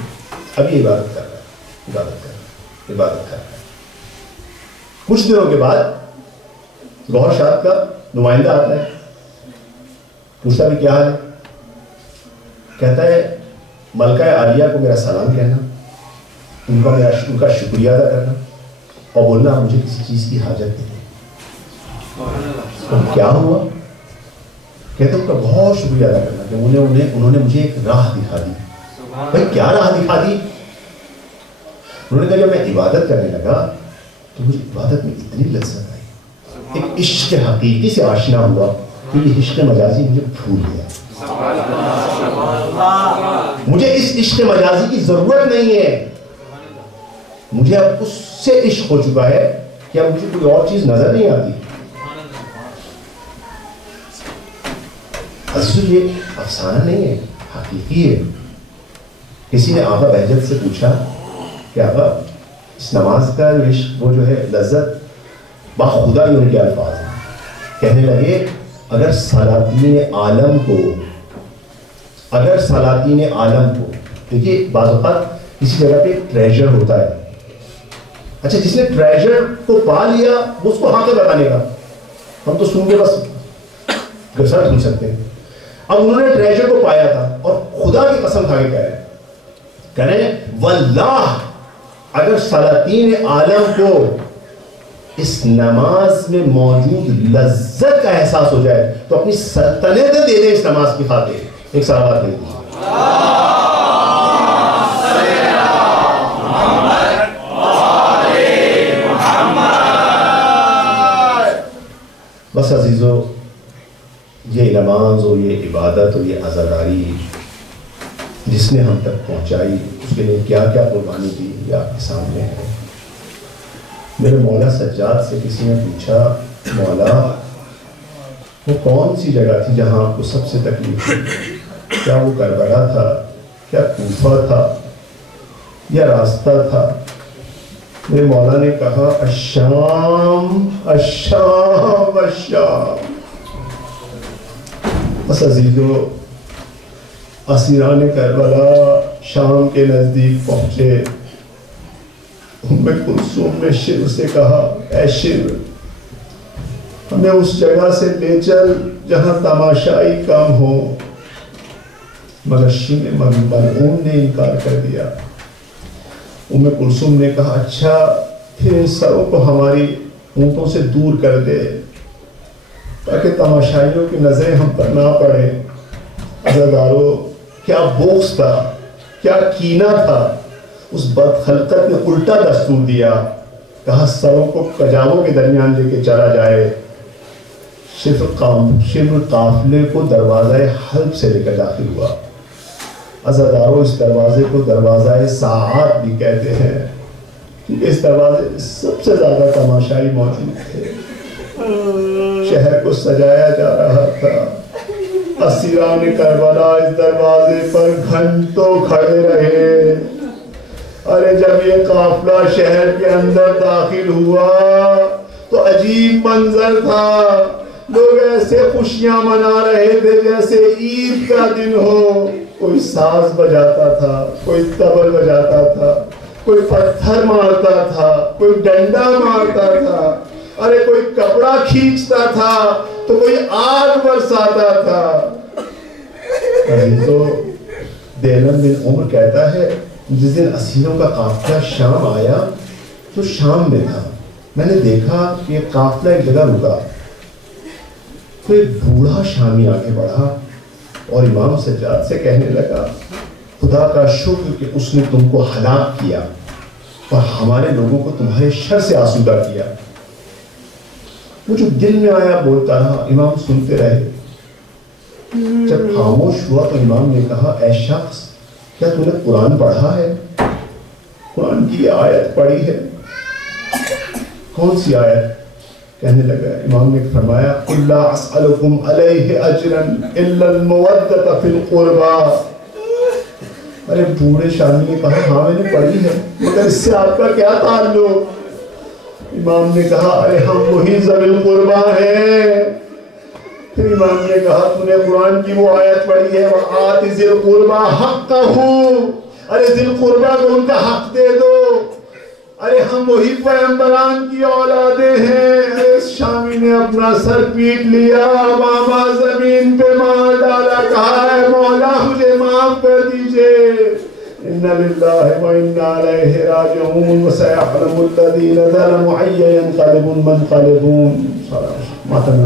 اب یہ عبادت کر رہا ہے، عبادت کر رہا ہے، عبادت کر رہا ہے۔ کچھ دنوں کے بعد گوہر شاہ کا نمائندہ آتا ہے، پوچھتا بھی کیا حال ہے، کہتا ہے ملکہ عالیہ کو میرا سلام کہنا، ان کا شکریہ ادا کرنا، اور بولنا مجھے کسی چیز کی حاجت نہیں ہے۔ کیا ہوا؟ کہتے ہیں ان کا بہت شکریہ ادا کرنا کہ انہوں نے مجھے ایک راہ دکھا دی۔ بھائی کیا راہ دکھا دی؟ انہوں نے کہا جب میں عبادت کرنے لگا تو مجھے عبادت میں اتنی لذت آئی، ایک عشق حقیقی سے آشنا ہوا کہ یہ عشق مجازی مجھے بھول گیا۔ مجھے اس عشق مجازی کی ضرورت نہیں ہے، مجھے اب اس سے عشق ہو چکا ہے کہ اب مجھے کوئی اور چیز نظر نہیں آتی۔ عزیزو یہ افسانہ نہیں ہے، حقیقی ہے۔ کسی نے آقا بہجت سے پوچھا کہ آقا اس نماز کا عشق وہ جو ہے لذت باخدا ہی ان کے الفاظ ہیں، کہنے لگے اگر سلاطین عالم کو دیکھیے بعض اوقات کسی جگہ پہ ایک ٹریجر ہوتا ہے، اچھا جس نے ٹریجر کو پا لیا وہ اس کو حق ہے بتانے کا، ہم تو سن کے بس گسر سن سکتے ہیں۔ اب انہوں نے ٹریجر کو پایا تھا اور خدا کی قسم کھا کے کہہ رہے ہیں واللہ اگر سلاطین عالم کو اس نماز میں موجود لذت کا احساس ہو جائے تو اپنی سلطنت دے دیں اس نماز کی خاطر۔ ایک سوال دے دیں بس عزیزو، یہ نماز اور یہ عبادت اور یہ عزاداری جس نے ہم تک پہنچائی اس کے لیے کیا کیا قربانی دی یہ آپ کے سامنے ہے۔ میرے مولا سجاد سے کسی نے پوچھا مولا وہ کون سی جگہ تھی جہاں آپ کو سب سے تکلیف تھی؟ کیا وہ کربلا تھا، کیا کوفہ تھا، یا راستہ تھا؟ میرے مولا نے کہا الشام الشام الشام۔ بس عزیزو اسیران کربلا شام کے نزدیک پہنچے، ام کلثوم نے شر سے کہا اے شر ہمیں اس جگہ سے لے چل جہاں تماشائی کم ہو، مگر شر ملعون نے انکار کر دیا۔ ام کلثوم نے کہا اچھا پھر ان سروں کو ہماری اونٹوں سے دور کر دے تاکہ تماشائیوں کی نظریں ہم پر نہ پڑے۔ عزادارو کیا بغض تھا، کیا کینہ تھا، اس بدخلقت نے الٹا دستور دیا، کہا سروں کو کجاووں کے درمیان لے کے چلا جائے۔ صرف قافلے کو دروازہ حلب سے لے کر داخل ہوا۔ عزادارو اس دروازے کو دروازہ ساعات بھی کہتے ہیں کیونکہ اس دروازے میں سب سے زیادہ تماشائی موجود تھے۔ شہر کو سجایا جا رہا تھا، اسیران کربلا اس دروازے پر گھنٹوں کھڑے رہے۔ ارے جب یہ قافلہ شہر کے اندر داخل ہوا تو عجیب منظر تھا، لوگ ایسے خوشیاں منا رہے تھے جیسے عید کا دن ہو۔ کوئی ساز بجاتا تھا، کوئی طبل بجاتا تھا، کوئی پتھر مارتا تھا، کوئی ڈنڈا مارتا تھا، ارے کوئی کپڑا کھینچتا تھا تو کوئی آگ برساتا تھا۔ تو دیلم بن عمر کہتا ہے جس دن اسیروں کا قافلہ شام آیا تو شام میں تھا، میں نے دیکھا کہ یہ قافلہ ایک جگہ رکا تو ایک بوڑھا شامی آگے بڑھا اور امام سجاد سے کہنے لگا خدا کا شکر کہ اس نے تم کو ہلاک کیا اور ہمارے لوگوں کو تمہارے شر سے آسودہ کیا۔ وہ جو دل میں آیا بولتا رہا، امام سنتے رہے۔ جب خاموش ہوا تو امام نے کہا اے شخص کیا تم نے قرآن پڑھا ہے؟ قرآن کی آیت پڑھی ہے؟ کون سی آیت؟ کہنے لگا، امام نے فرمایا قُلْ لَا أَسْأَلُكُمْ عَلَيْهِ أَجْرًا إِلَّا الْمَوَدَّةَ فِي الْقُرْبَى۔ ارے بوڑھے شامی نے کہا ہاں میں نے پڑھی ہے مگر اس سے آپ کا کیا تعلق؟ امام نے کہا ارے ہم وہی ذوی القربیٰ ہیں۔ پھر امام نے کہا تو نے قرآن کی وہ آیت پڑھی ہے وَآتِ ذِي الْقُرْبَى حَقَّهُ، ارے ذی القربیٰ کو ان کا حق دے دو۔ ارے ہم وہی پیغمبران کی اولادیں ہیں۔ اس شامی نے اپنا سر پیٹ لیا، ماما زمین پہ مار ڈالا، کہا ہے مولا مجھے معاف کر دیجئے۔ ان للہ و انا الیہ راجعون وسیعلم الذین ظلموا ای ینقلب منقلبون۔ ماتم